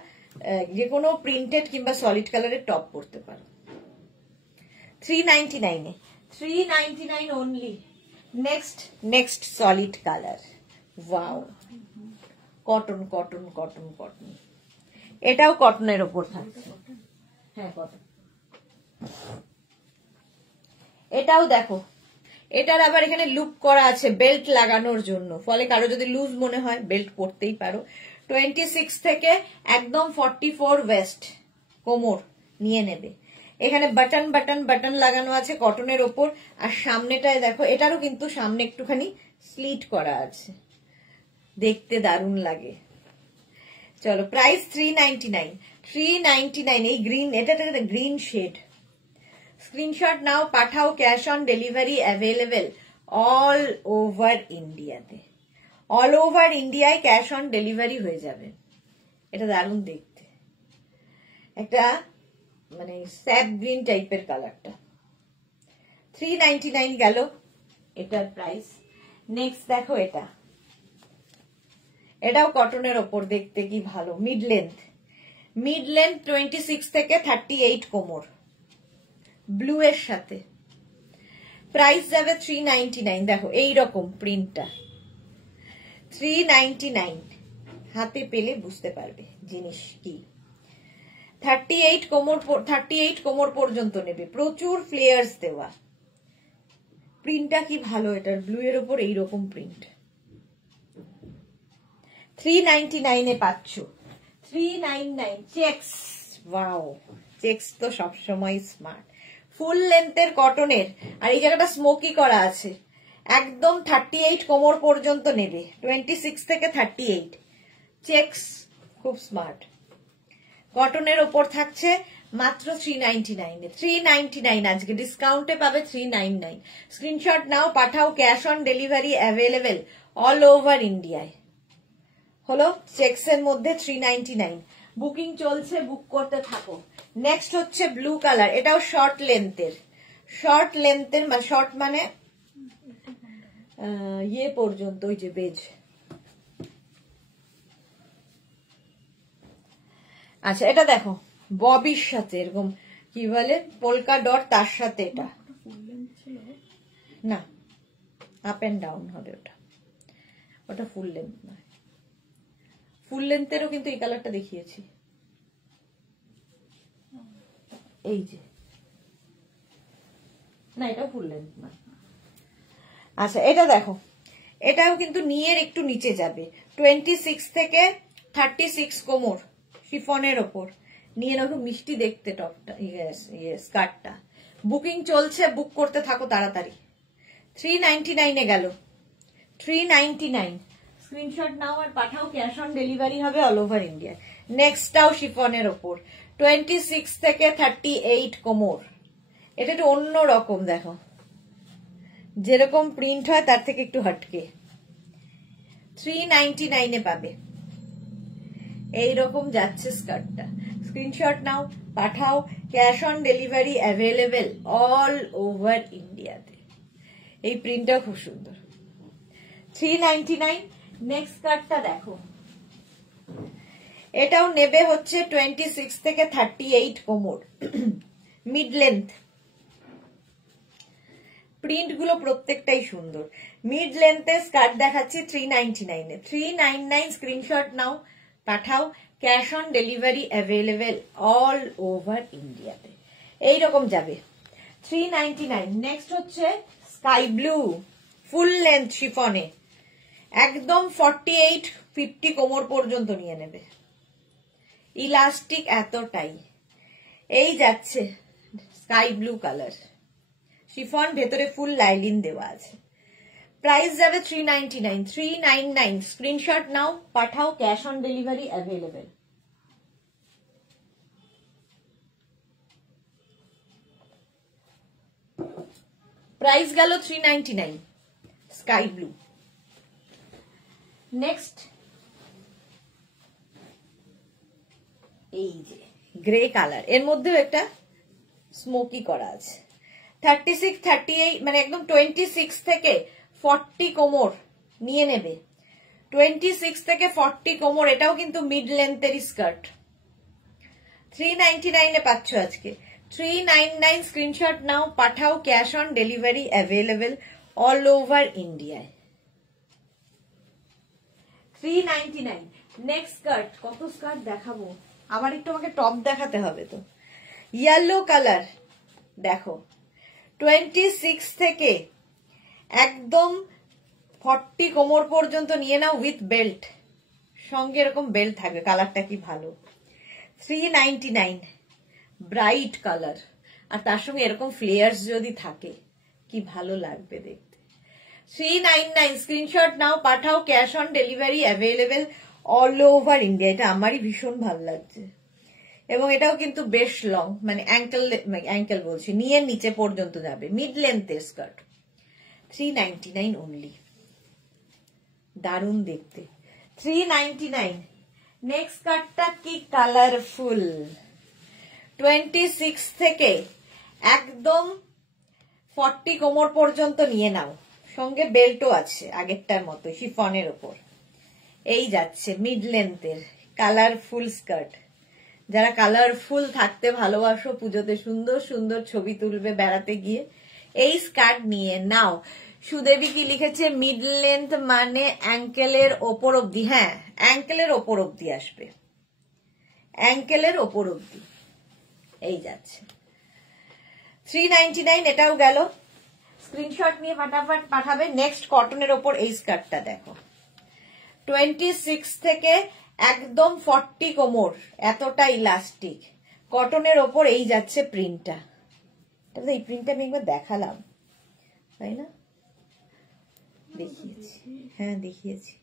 যে কোনো প্রিন্টেড কিংবা সলিড কালারের টপ পরতে পারো। 399 399 only. Next solid colour, wow, cotton, এটাও কটনের ওপর থাকছে, হ্যাঁ কটন। এটাও দেখো, এটার আবার এখানে লুপ করা আছে বেল্ট লাগানোর জন্য, ফলে কারো যদি লুজ মনে হয় বেল্ট পরতেই পারো। 26 থেকে একদম 44 ওয়েস্ট কোমর নিয়ে নেবে। এখানে বাটন লাগানো আছে কটনের ওপর, আর সামনেটায় দেখো, এটারও কিন্তু সামনে একটুখানি স্লিট করা আছে, দেখতে দারুণ লাগে। চলো, প্রাইস 399, 399। এই গ্রিন, এটা গ্রিন শেড, স্ক্রিনশট নাও, পাঠাও, cash on delivery available all over ইন্ডিয়াতে। অল ওভার ইন্ডিয়ায় ক্যাশ অন ডেলিভারি হয়ে যাবে। এটা দারুণ দেখতে, একটা মানে স্যাপ গ্রিন টাইপের কালারটা। 399 গেল এটার প্রাইস। নেক্সট দেখো এটা, এটাও কটনের ওপর, দেখতে কি ভালো, মিড লেন্থ। মিড লেন্থ 26 থেকে 38 কোমর, ব্লু এর সাথে। প্রাইস যাবে 399। দেখো এইরকম প্রিন্টটা 399, হাতে পেলে বুঝতে পারবে জিনিস কি। 38 কোমর পর্যন্ত নেবে, প্রচুর ফ্লেয়ার্স দেওয়া। প্রিন্টটা কি ভালো, এটার ব্লু এর ওপর এইরকম প্রিন্ট। 399 এ পাচ্ছ। 399 চেক্স। ওয়াও, চেক্স তো সবসময় স্মার্ট। ফুল লেন্থের কটনের, আর এই জায়গাটা স্মোকি করা আছে। একদম 38 কোমর পর্যন্ত নেবে, 26 থেকে 38। চেক্স খুব স্মার্ট। কটনের ওপর থাকছে মাত্র 399 এ। 399 আজকে ডিসকাউন্টে পাবে 399। স্ক্রিনশট নাও, পাঠাও, cash on delivery available all over ইন্ডিয়ায়। হলো চেক্স এর মধ্যে 399। বুকিং চলছে, বুক করতে থাকো। নেক্সট হচ্ছে ব্লু কালার, এটাও শর্ট লেন্থের। শর্ট লেন্থের শর্ট মানে ইয়ে পর্যন্ত, ওই যে বেজ। আচ্ছা এটা দেখো, ববির সাথে এরকম কি বলে পোলকা ডট, তার সাথে এটা না, আপ এন্ড ডাউন হবে ওটা, ওটা ফুল লেন্থ নয়। ফুল লেন্থেরও কিন্তু এই কালারটা দেখিয়েছি, এই যে, না এটা ফুল লেন্থ না। আচ্ছা এটা দেখো, এটাও কিন্তু নিয়ের একটু নিচে যাবে, 26 থেকে 36 কোমর, শিফনের ওপর। নিয়ে নাও, মিষ্টি দেখতে টপটা, স্কার্টটা। বুকিং চলছে, বুক করতে থাকো তাড়াতাড়ি। 399 এ গেল। 399 স্ক্রিনশট নাও আর পাঠাও, ক্যাশ অন ডেলিভারি হবে অল ওভার ইন্ডিয়া। নেক্সটটাও শিফনের ওপর, 26 থেকে 38 কোমর। এটা একটু অন্য রকম, দেখো যেরকম প্রিন্ট হয় তার থেকে একটু হটকে। 399 এ পাবে। এইরকম যাচ্ছে স্কার্টটা। স্ক্রিনশট নাও, পাঠাও, cash on delivery available all over ইন্ডিয়াতে। এই প্রিন্টটা খুব সুন্দর। 399। নেক্সট স্কার্টটা দেখো, এটাও নেবে হচ্ছে 26 থেকে 38 কোমর, মিড লেন্থ। প্রিন্ট গুলো প্রত্যেকটাই সুন্দর। মিড লেন্থের স্কার্ট দেখাচ্ছি 399 এ। 399 স্ক্রিনশট নাও, পাঠাও, cash on delivery available all over ইন্ডিয়াতে। এইরকম যাবে 399। নেক্সট হচ্ছে স্কাই ব্লু, ফুল লেন্থ শিফনে, একদম 48-50 কোমর পর্যন্ত নিয়ে নেবে। ইলাস্টিক এতটাই। এই যাচ্ছে স্কাই ব্লু কালার, শিফন, ভেতরে ফুল লাইলিন দেওয়া আছে। প্রাইস যাবে 399। 399 স্ক্রিনশট নাও, পাঠাও, cash on delivery available. Price গেল 399, স্কাই ব্লু। নেক্সট এই যে গ্রে কালার, এর মধ্যেও একটা স্মোকি করা আছে। 36, 38 মানে একদম 26 থেকে 40 কোমর নিয়ে নেবে। 26 থেকে 40 কোমর, এটাও কিন্তু মিড লেন্থের স্কার্ট। 399 এ পাচ্ছ আজকে। 399 স্ক্রিনশট নাও, পাঠাও, cash on delivery available all over ইন্ডিয়ায়। 399। নেক্সট স্কার্ট, কত স্কার্ট দেখাবো, আবার একটু আমাকে টপ দেখাতে হবে তো। ইয়েলো কালার দেখো, 26 থেকে একদম 40 কোমর পর্যন্ত নিয়ে নাও, উইথ বেল্ট, সঙ্গে এরকম বেল্ট থাকবে। কালারটা কি ভালো। 399, ব্রাইট কালার, আর তার সঙ্গে এরকম ফ্লেয়ার্স যদি থাকে কি ভালো লাগবে দেখতে। 399 স্ক্রিনশট নাও, পাঠাও, cash on delivery available all over India. এটা আমারই ভীষণ ভালো লাগছে। এবং এটাও কিন্তু বেশ লং, মানে অ্যাঙ্কেল বলছি, নিয়ে নিচে পর্যন্ত যাবে, মিড লেন্থের স্কার্ট। 399 অনলি, দারুণ দেখতে। 399। নেক্সট স্কার্টটা কি কালারফুল, 26 থেকে একদম 40 কোমর পর্যন্ত নিয়ে নাও, সঙ্গে বেল্টও আছে আগেরটার মতো শিফনের ওপর। এই যাচ্ছে মিড লেন্থের কালারফুল স্কার্ট। যারা কালারফুল থাকতে ভালোবাসো, পুজোতে সুন্দর সুন্দর ছবি তুলবে বেড়াতে গিয়ে, এই স্কার্ট নিয়ে নাও। সুদেবী কি লিখেছে, মিড লেন্থ মানে অ্যাঙ্কেলের ওপর অব্দি। হ্যাঁ, অ্যাঙ্কেলের ওপর অব্দি আসবে, অ্যাঙ্কেলের ওপর অব্দি। এই যাচ্ছে 399, এটাও গেল। স্ক্রিনশট নিয়ে ফাটাফাট পাঠাবে। নেক্সট কটনের ওপর এই স্কার্টটা দেখো, 26 থেকে একদম 40 কোমর, এতটা ইলাস্টিক কটনের ওপর। এই যাচ্ছে প্রিন্টটা, এই প্রিন্টটা আমি একবার দেখালাম তাই না, দেখিয়েছি, হ্যাঁ দেখিয়েছি।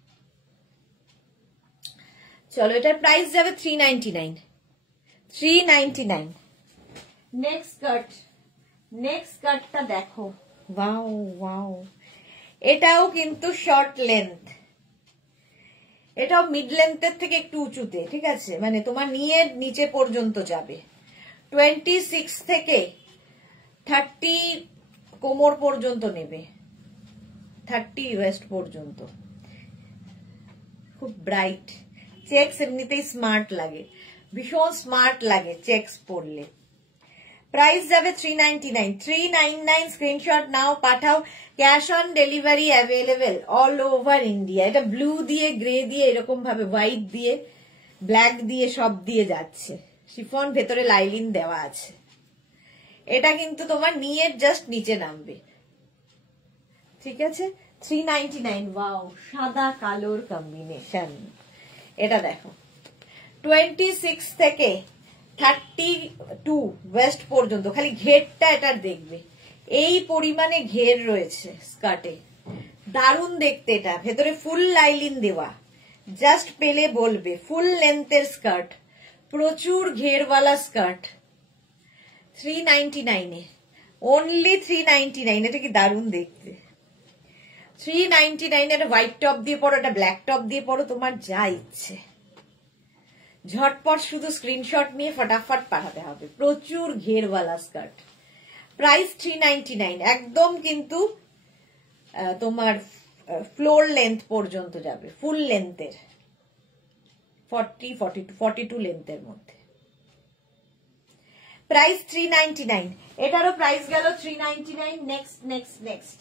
চলো, এটার প্রাইস যাবে 399। 399। নেক্সট স্কার্ট, নেক্সট স্কার্টটা দেখো, ওয়াও ওয়াও, এটাও কিন্তু শর্ট লেন্থ, এটাও মিড লেন্থের থেকে একটু উঁচুতে, ঠিক আছে, মানে তোমার নিচে পর্যন্ত যাবে। 26 থেকে 30 কোমর পর্যন্ত নেবে, 30 ওয়েস্ট পর্যন্ত। খুব ব্রাইট, চেকস এমনিতেই স্মার্ট লাগে, ভীষণ স্মার্ট লাগে চেকস পরলে। প্রাইস যাবে 399। 399 স্ক্রিনশট নাও, পাঠাও। Cash on delivery available all over India. এটা ব্লু দিয়ে, গ্রে দিয়ে, এরকম ভাবে হোয়াইট দিয়ে, ব্ল্যাক দিয়ে, সব দিয়ে যাচ্ছে। শিফন, ভেতরে লাইলিন দেওয়া আছে। এটা কিন্তু তোমার নিয়ে জাস্ট নিচে নামবে, ঠিক আছে। 399। ওয়াও, সাদা কালোর কম্বিনেশন। এটা দেখো, 26 থেকে 32 ওয়েস্ট পর্যন্ত, খালি ঘেরটা এটার দেখবে, এই পরিমাণে ঘের রয়েছে স্কার্টে, দারুণ দেখতে। এটা ভেতরে ফুল লাইলিন দেওয়া, জাস্ট পেলে বলবে ফুল লেন্থের স্কার্ট, প্রচুর ঘেরওয়ালা স্কার্ট। 399 অনলি 399। এটা কি দারুণ দেখতে। 399 এটা হোয়াইট টপ দিয়ে পরো, এটা ব্ল্যাক টপ দিয়ে পরো, তোমার যা ইচ্ছে। ঝটপট শুধু স্ক্রিনশট নিয়ে ফটাফট পাঠাতে হবে। প্রচুর ঘেরওয়ালা স্কার্ট। প্রাইস 399, একদম কিন্তু তোমার ফ্লোর লেন্থ পর্যন্ত যাবে, ফুল লেন্থের, 42 লেন্থের মধ্যে। প্রাইস 399। এটারও প্রাইস গেল 399। নেক্সট নেক্সট নেক্সট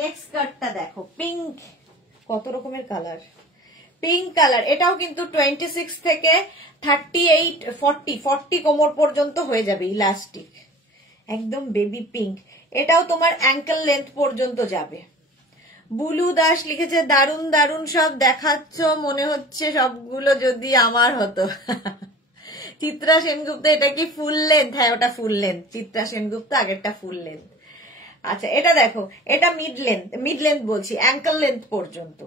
নেক্সট স্কার্টটা দেখো, পিঙ্ক, কত রকমের কালার, পিঙ্ক কালার। এটাও কিন্তু 26 থেকে 38 40 কোমর পর্যন্ত হয়ে যাবে, ইলাস্টিক, একদম বেবি পিঙ্ক। এটাও তোমার অ্যাঙ্কেল লেন্থ পর্যন্ত যাবে। বুলু দাস লিখেছে, দারুন দারুন সব দেখাচ্ছ, মনে হচ্ছে সবগুলো যদি আমার হতো। চিত্রা সেনগুপ্ত, এটা কি ফুল লেন্থ? হ্যাঁ, ওটা ফুল লেন্থ। চিত্রা সেনগুপ্ত, আগেরটা ফুল লেন্থ। আচ্ছা, এটা দেখো, এটা মিড লেন্থ বলছি, অ্যাঙ্কেল লেন্থ পর্যন্ত।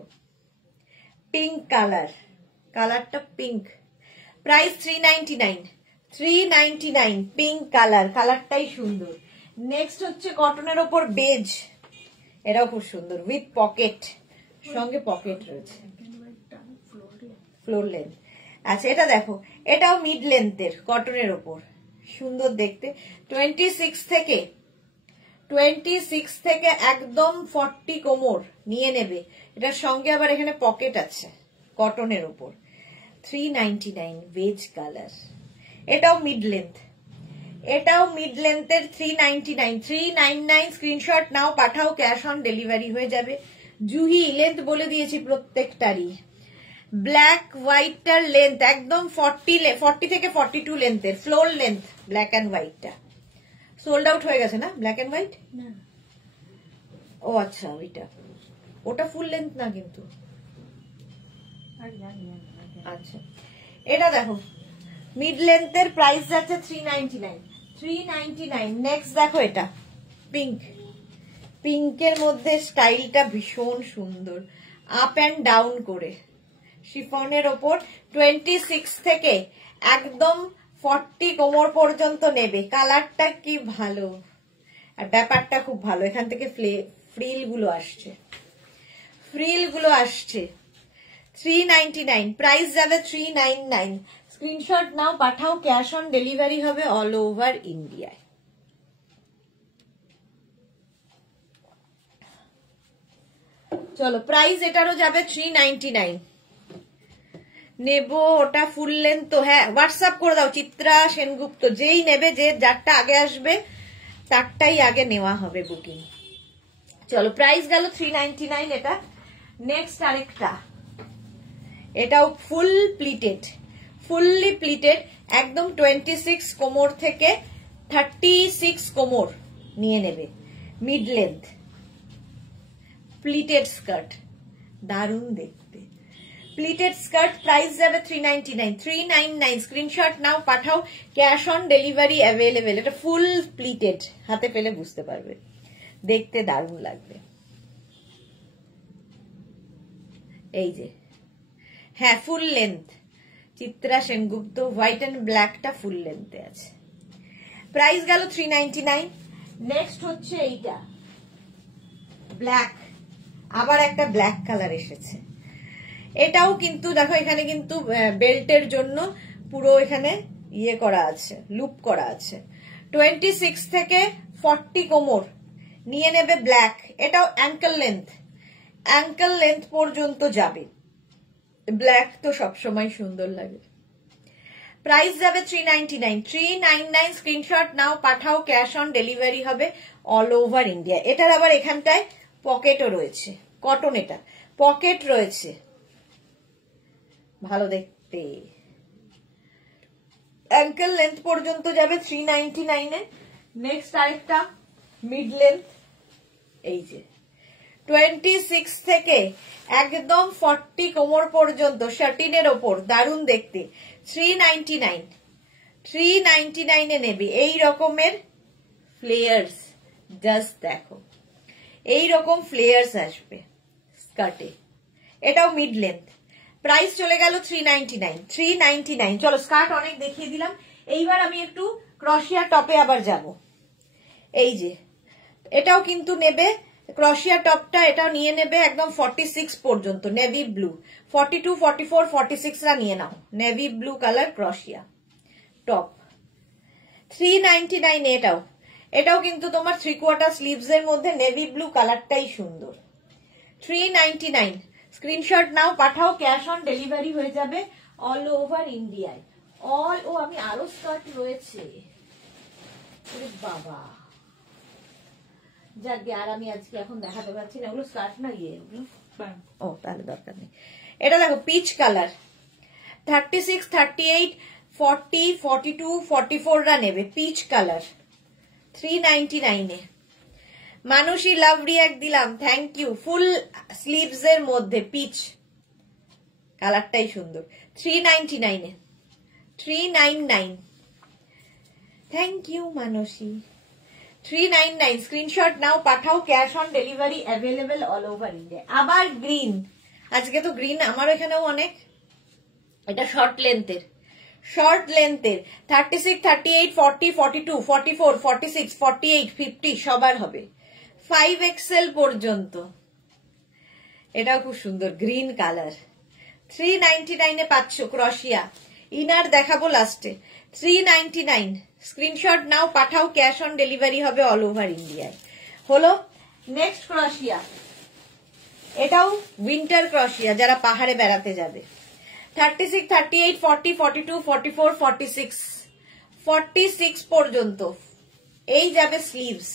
পিঙ্ক কালার, কালারটা পিঙ্ক। প্রাইস 399। 399 পিঙ্ক কালার, কালারটাই সুন্দর। নেক্সট হচ্ছে কটনের ওপর বেজ, এটাও খুব সুন্দর, উইথ পকেট, সঙ্গে পকেট রয়েছে, ফ্লোর লেন্থ। আচ্ছা, এটা দেখো, এটাও মিড লেন্থের কটনের ওপর, সুন্দর দেখতে। 26 থেকে একদম 40 কোমর নিয়ে নেবে। এটার সঙ্গে আবার এখানে পকেট আছে, কটনের ওপর। 399 বেজ কালার। এটাও মিড লেন্থ, এটাও মিড লেন্থের। 399। 399 স্ক্রিনশট নাও, পাঠাও। ক্যাশ অন ডেলিভারি হয়ে যাবে। জুহি, লেন্থ বলে দিয়েছি প্রত্যেকটারই। ব্ল্যাক হোয়াইটটার লেন্থ একদম 40 থেকে 42 লেন্থের, ফ্লোর লেন্থ, ব্ল্যাক অ্যান্ড হোয়াইটটা। সোল্ড আউট হয়ে গেছে না ব্ল্যাক অ্যান্ড হোয়াইট? ও আচ্ছা, ওটা ফুল লেন্থ না কিন্তু। আচ্ছা, এটা দেখো, মিড লেন্থের, প্রাইস যাচ্ছে 399। 399। নেক্সট দেখো, এটা পিঙ্ক, পিঙ্কের মধ্যে স্টাইলটা ভীষণ সুন্দর, আপ অ্যান্ড ডাউন করে, শিফনের ওপর। 26 থেকে একদম 40 কোমর পর্যন্ত নেবে। কালারটা কি ভালো, আর ব্যাপারটা খুব ভালো। এখান থেকে ফ্রিল গুলো আসছে, 399, প্রাইস যাবে 399। স্ক্রিনশট নাও, পাঠাও, ক্যাশ অন ডেলিভারি হবে অল ওভার ইন্ডিয়ায়। চলো, প্রাইস এটারও যাবে 399। নেব ওটা ফুল লেন্থ তো। হ্যাঁ, হোয়াটসঅ্যাপ করে দাও চিত্রা সেনগুপ্ত, যেই নেবে, যে যারটা আগে আসবে তারটাই আগে নেওয়া হবে বুকিং। চলো, প্রাইস গেল 399 এটা। নেক্সট আরেকটা, এটাও ফুললি প্লিটেড, একদম 26 কোমর থেকে 36 কোমর নিয়ে নেবে, মিড লেন্থ প্লিটেড স্কার্ট, দারুণ দেখতে প্লিটেড স্কার্ট। প্রাইস যাবে 399। স্ক্রিনশট নাও, পাঠাও, ক্যাশ অন ডেলিভারি অ্যাভেলেবেল। এটা ফুল প্লিটেড, হাতে পেলে বুঝতে পারবে, দেখতে দারুণ লাগবে। এই যে, হ্যাঁ full length, Chitra Sengupta, white and ব্ল্যাকটা ফুল লেন্থে আছে। প্রাইস গেল 399। নেক্সট হচ্ছে এইটা ব্ল্যাক, আবার একটা ব্ল্যাক কালার এসেছে। এটাও কিন্তু দেখো, এখানে কিন্তু বেল্টের জন্য পুরো এখানে ইয়ে করা আছে, লুপ করা আছে। 26 থেকে 40 কোমর নিয়ে নেবে ব্ল্যাক। এটাও অ্যাঙ্কেল লেন্থ পর্যন্ত যাবে। ব্ল্যাক তো সবসময় সুন্দর লাগে। প্রাইস যাবে 399। স্ক্রিনশট নাও, পাঠাও, ক্যাশ অন ডেলিভারি হবে অল ওভার ইন্ডিয়া। এটার আবার এখানটায় পকেটও রয়েছে, কটন, এটা পকেট রয়েছে, ভালো দেখতে। অ্যাঙ্কেল লেন্থ পর্যন্ত যাবে 399-এ। নেক্সট আরেকটা মিড লেন্থ, এই যে 26 থেকে একদম 40 কোমর পর্যন্ত, শার্টিনের ওপর, দারুণ দেখতে। 399-এ নেবে। এই রকমের ফ্লেয়ার্স, জাস্ট দেখো, এই রকম ফ্লেয়ার্স আসবে স্কার্টে। এটাও মিড লেন্থ। প্রাইস চলে গেল 399। চলো, স্কার্ট অনেক দেখিয়ে দিলাম, এইবার আমি একটু ক্রশিয়া টপে আবার যাব। এই যে, এটাও কিন্তু নেবে ক্রশিয়া টপটা, এটাও নিয়ে নেবে একদম 46 পর্যন্ত, নেভি ব্লু। 42, 44, 46রা নিয়ে নাও, নেভি ব্লু কালার ক্রশিয়া টপ। 399 এটাও কিন্তু তোমার 3/4 স্লিভস এর মধ্যে নেভি ব্লু কালারটাই সুন্দর। 399। স্ক্রিনশট নাও, পাঠাও, ক্যাশ অন ডেলিভারি হয়ে যাবে অল ওভার ইন্ডিয়ায়। আমি আরো স্কার্ট রয়েছে বাবা, যাকে আর আমি আজকে এখন দেখাতে পারছি না, ওগুলো স্কার্ট না, ও তাহলে দরকার নেই। এটা দেখো, পিচ কালার, 36, 38, 40, 42, 44রা নেবে, পিচ কালার। 399-এ। মানুষই লাভ রিয়াক্ট দিলাম, থ্যাংক ইউ। ফুল স্লিভস এর মধ্যে পিচ কালারটাই সুন্দর। 399-এ, 399। Thank you Manasi. 399। স্ক্রিনশট নাও, পাঠাও, cash on delivery available all over India. আবার গ্রিন, আজকে তো গ্রিন আমার এখানেও অনেক। এটা শর্ট লেন্থের, 36, 38, 40, 42, 44, 46, 48, 50 সবার হবে, 5XL পর্যন্ত। এটাও খুব সুন্দর, গ্রিন কালার। 399-এ পাচ্ছ ক্রশিয়া। ইনার দেখাবো লাস্টে। 399। স্ক্রিনশট নাও, পাঠাও, ক্যাশ অন ডেলিভারি হবে অল ওভার ইন্ডিয়ায়। হলো। নেক্সট ক্রশিয়া, এটাও উইন্টার ক্রশিয়া, যারা পাহাড়ে বেড়াতে যাবে। 36, 38, 40, 42, 44, 46, 46 পর্যন্ত এই যাবে স্লিভস।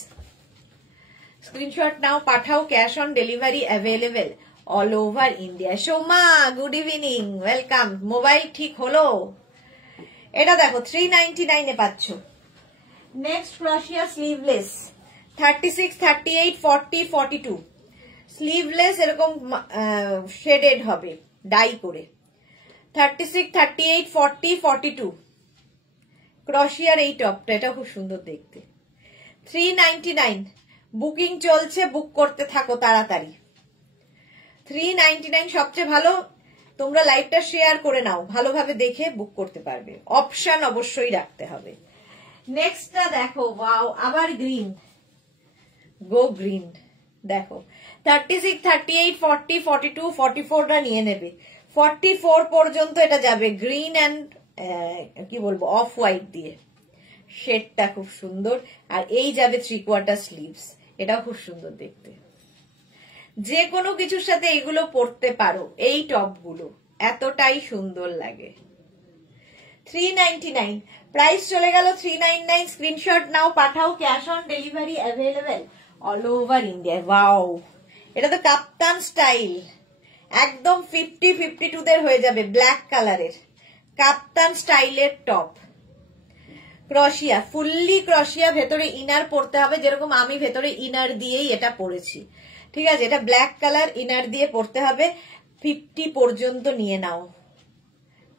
স্ক্রিনশট নাও, পাঠাও, cash on delivery available all over India. Soma, good evening, welcome. Mobile ঠিক হলো? এটা দেখো 399-এ পাচ্ছ। নেক্সট ক্রশিয়া স্লিভলেস, 36, 38, 40, 42 স্লিভলেস, এরকম শেডেড হবে ডাই করে। 36, 38, 40, 42 ক্রশিয়ার এই টপটা, এটা খুব সুন্দর দেখতে। 399। বুকিং চলছে, বুক করতে থাকো তাড়াতাড়ি। 399 সবচেয়ে ভালো তোমরা লাইভটা শেয়ার করে নাও, ভালোভাবে দেখে বুক করতে পারবে। অপশন অবশ্যই রাখতে হবে। নেক্সটটা দেখো, ওয়াও, আবার গ্রিন, গো গ্রিন। দেখো 36, 38, 40, 42, 44টা নিয়ে নেবে। 44 পর্যন্ত এটা যাবে গ্রিন অ্যান্ড কি বলবো অফ হোয়াইট দিয়ে। শেডটা খুব সুন্দর। আর এই যাবে 3/4 স্লিভস, এটাও খুব সুন্দর দেখতে। যে কোনো কিছুর সাথে এইগুলো পরতে পারো, এই টপগুলো এতটাই সুন্দর লাগে। 399 প্রাইস চলে গেল 399। স্ক্রিনশট নাও, পাঠাও। Cash on delivery available all over India. Wow, এটা তো কাপ্তান স্টাইল, একদম 50-52দের হয়ে যাবে। ব্ল্যাক কালারের কাপ্তান স্টাইলের টপ, ক্রশিয়া, ফুললি ক্রশিয়া। ভেতরে ইনার পরতে হবে, যেরকম আমি ভেতরে ইনার দিয়েই এটা পরেছি, ঠিক আছে। এটা ব্ল্যাক কালার, ইনার দিয়ে পরতে হবে। 50 পর্যন্ত নিয়ে নাও।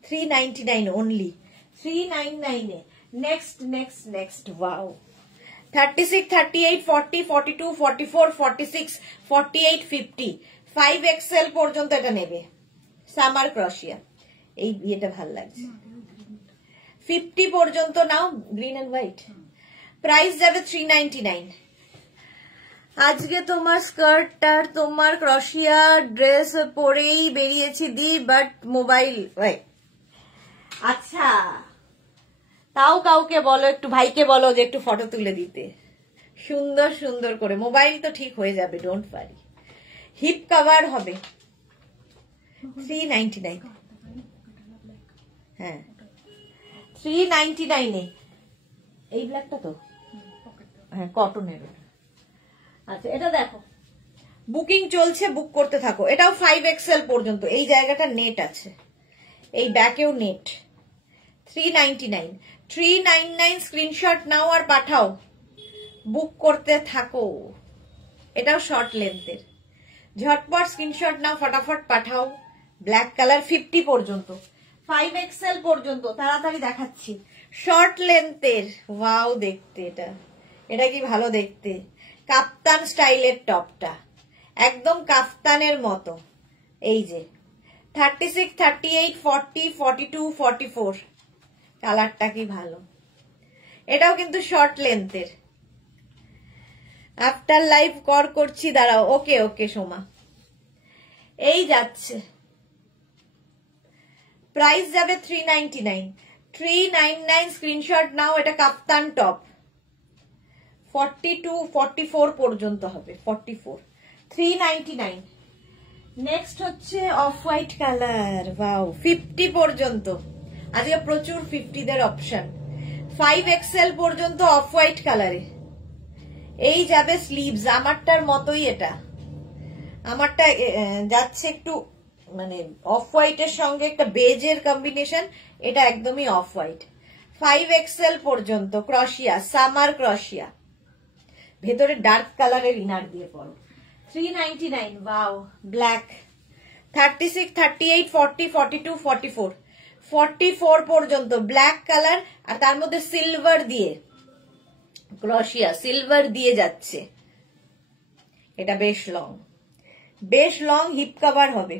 399 অনলি, 399 এ। Next next next, wow, 36, 38, 40, 42, 44, 46, 48, 50, 5XL পর্যন্ত এটা নেবে। সামার ক্রশিয়া, এই বিয়েটা ভাল লাগছে। 50 পর্যন্ত নাও, গ্রিন এন্ড হোয়াইট। প্রাইস যাবে 399। আজকে তোমার স্কার্টটার তোমার ক্রশিয়া ড্রেস পরেই বেরিয়েছি দি, বাট মোবাইল। আচ্ছা, তাও কাউকে বলো, একটু ভাইকে বলো যে একটু ফটো তুলে দিতে সুন্দর সুন্দর করে। মোবাইল তো ঠিক হয়ে যাবে, ডোন্ট ওয়ারি। হিপ কভার হবে 399। হ্যাঁ 399 এ। এই ব্ল্যাকটা তো হ্যাঁ কটনের। আচ্ছা, এটা দেখো, বুকিং চলছে, বুক করতে থাকো। এটাও 5XL পর্যন্ত। এই জায়গাটা নেট আছে, এই ব্যাকেও নেট। 399, 399 স্ক্রিনশট নাও আর পাঠাও, বুক করতে থাকো। এটাও শর্ট লেন্থের, ঝটপট স্ক্রিনশট নাও, ফটাফট পাঠাও। ব্ল্যাক কালার 50 পর্যন্ত, 5XL পর্যন্ত, তাড়াতাড়ি দেখাচ্ছি। শর্ট লেন্থের, ওয়াও দেখতে, এটা এটা কি ভালো দেখতে। কাপ্তান স্টাইলের টপটা একদম কাফতানের মতো। এই যে 36, 38, 40, 42, 44, কালারটা কি ভালো। এটাও কিন্তু শর্ট লেন্থের। আফটার লাইভ কর করছি, দাঁড়াও। ওকে ওকে সোমা, এই যাচ্ছে। প্রাইস যাবে 399, 399 স্ক্রিনশট নাও। এটা কাপ্তান টপ, 42, 44 পর্যন্ত হবে। 44, 399। নেক্সট হচ্ছে অফ হোয়াইট কালার, ওয়াও, 50 পর্যন্ত। আজকে প্রচুর 50দের অপশন। 5XL পর্যন্ত অফ হোয়াইট কালারে। এই যাবে স্লিভস, আমারটার মতোই এটা। আমারটা যাচ্ছে একটু মানে অফ হোয়াইটের সঙ্গে একটা বেজের কম্বিনেশন, এটা একদমই অফ হোয়াইট। 5XL পর্যন্ত ক্রশিয়া, সামার ক্রশিয়া, ভেতরে ডার্ক কালারের ইনার দিয়ে পরো। 399, ওয়াও, ব্ল্যাক। 36, 38, 40, 42, 44, 44 পর্যন্ত ব্ল্যাক কালার। আর তার মধ্যে সিলভার দিয়ে ক্রশিয়া, সিলভার দিয়ে যাচ্ছে। এটা বেশ লং, বেশ লং, হিপ কভার হবে।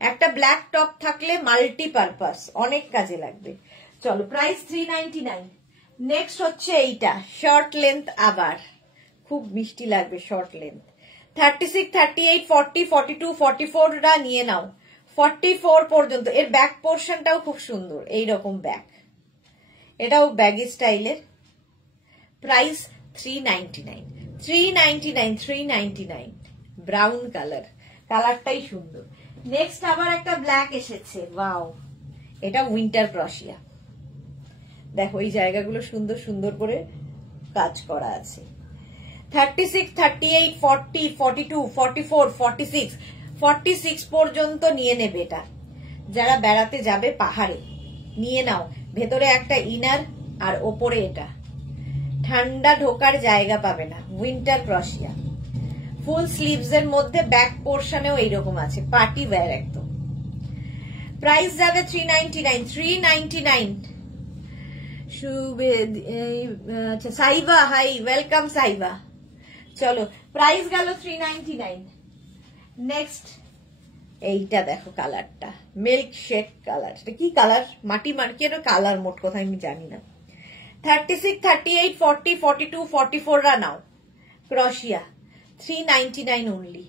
একটা ব্ল্যাক টপ থাকলে মাল্টিপারপাস, অনেক কাজে লাগবে। চলো, প্রাইস 399। নেক্সট হচ্ছে এইটা, শর্ট লেন্থ, আবার খুব মিষ্টি লাগবে শর্ট লেন্থ। 36, 38, 40, 42, 44টা নিয়ে নাও। 44 পর্যন্ত। এর ব্যাক পোর্শনটাও খুব সুন্দর, এইরকম ব্যাক, এটাও ব্যাগি স্টাইলের। প্রাইস 399, 399, 399। ব্রাউন কালার, কালারটাই সুন্দর। নেক্সট আবার একটা ব্ল্যাক এসেছে, ওয়াও, এটা উইন্টার ক্রশিয়া। দেখো এই জায়গাগুলো সুন্দর সুন্দর করে কাজ করা আছে। 36, 38, 40, 42, 44, 46, 46 পর্যন্ত নিয়ে নেবে। এটা যারা বেড়াতে যাবে পাহাড়ে নিয়ে নাও। ভেতরে একটা ইনার আর ওপরে এটা, ঠান্ডা ঢোকার জায়গা পাবে না। উইন্টার ক্রশিয়া, ফুল স্লিভস এর মধ্যে ব্যাক পোর্শনেও এইরকম আছে, পার্টি ওয়্যার একদম। প্রাইস যাবে 399, 399। আচ্ছা, সাইবা, হাই, ওয়েলকাম সাইবা। চলো, প্রাইস গেল 399। নেক্সট এইটা দেখো কালারটা, মিল্ক শেক কালার। এটা কি কালার? মাটি মার্কের কালার, মোট কথা আমি জানি না। 36, 38, 40, 42, 44 রা নাও। ক্রশিয়া 399 অনলি,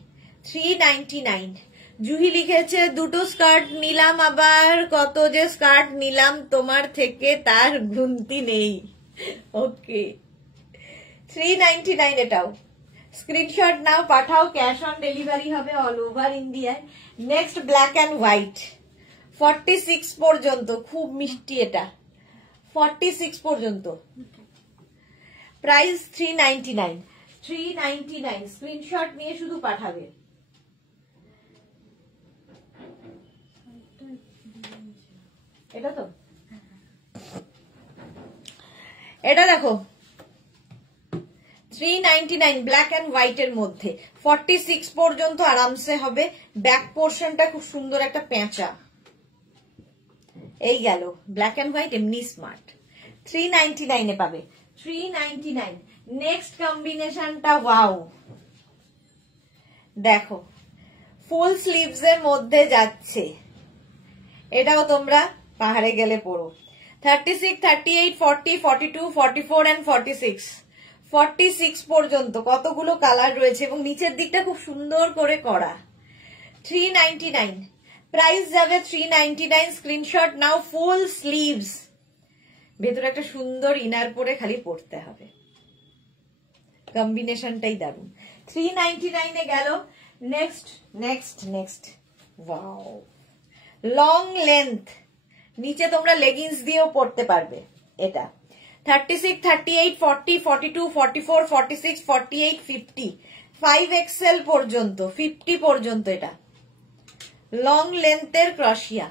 399। জুহি লিখেছে দুটো স্কার্ট নিলাম, আবার কত যে স্কার্ট নিলাম তোমার থেকে তার গুনতি নেই। ওকে, 399 এটাও। স্ক্রিনশট নাও, পাঠাও, ক্যাশ অন ডেলিভারি হবে অল ওভার ইন্ডিয়ায়। নেক্সট ব্ল্যাক অ্যান্ড হোয়াইট 46 পর্যন্ত, খুব মিষ্টি এটা, 46 পর্যন্ত। প্রাইস 399, 399। স্ক্রিনশট নিয়ে শুধু পাঠাবে। এটা তো, এটা দেখো 399 ব্ল্যাক এন্ড হোয়াইট এর মধ্যে, 46 পর্যন্ত আরামসে হবে। ব্যাক পোর্শনটা খুব সুন্দর একটা পেঁচা। এই গেল ব্ল্যাক এন্ড হোয়াইট, এমনি স্মার্ট। 399 এ পাবে, 399। নেক্সট কম্বিনেশনটা ওয়াও, দেখো ফুল স্লিভস এর মধ্যে যাচ্ছে। এটাও তোমরা পাহাড়ে গেলে পড়ো। 36, 38, 40, 42, 44 and 46, 46 পর্যন্ত কতগুলো কালার রয়েছে এবং নিচের দিকটা খুব সুন্দর করে করা। 399 প্রাইস যাবে, 399। স্ক্রিনশট নাও। ফুল স্লিভস, ভেতরে একটা সুন্দর ইনার পরে খালি পড়তে হবে। কম্বিনেশনটাই দারুন। 399 এ গেল। Next next next, wow, long length, নিচে তোমরা লেগিংস দিয়েও পড়তে পারবে। এটা 36, 38, 40, 42, 44, 46, 48, 50, 5XL পর্যন্ত, 50 পর্যন্ত। এটা লং লেন্থের ক্রশিয়া।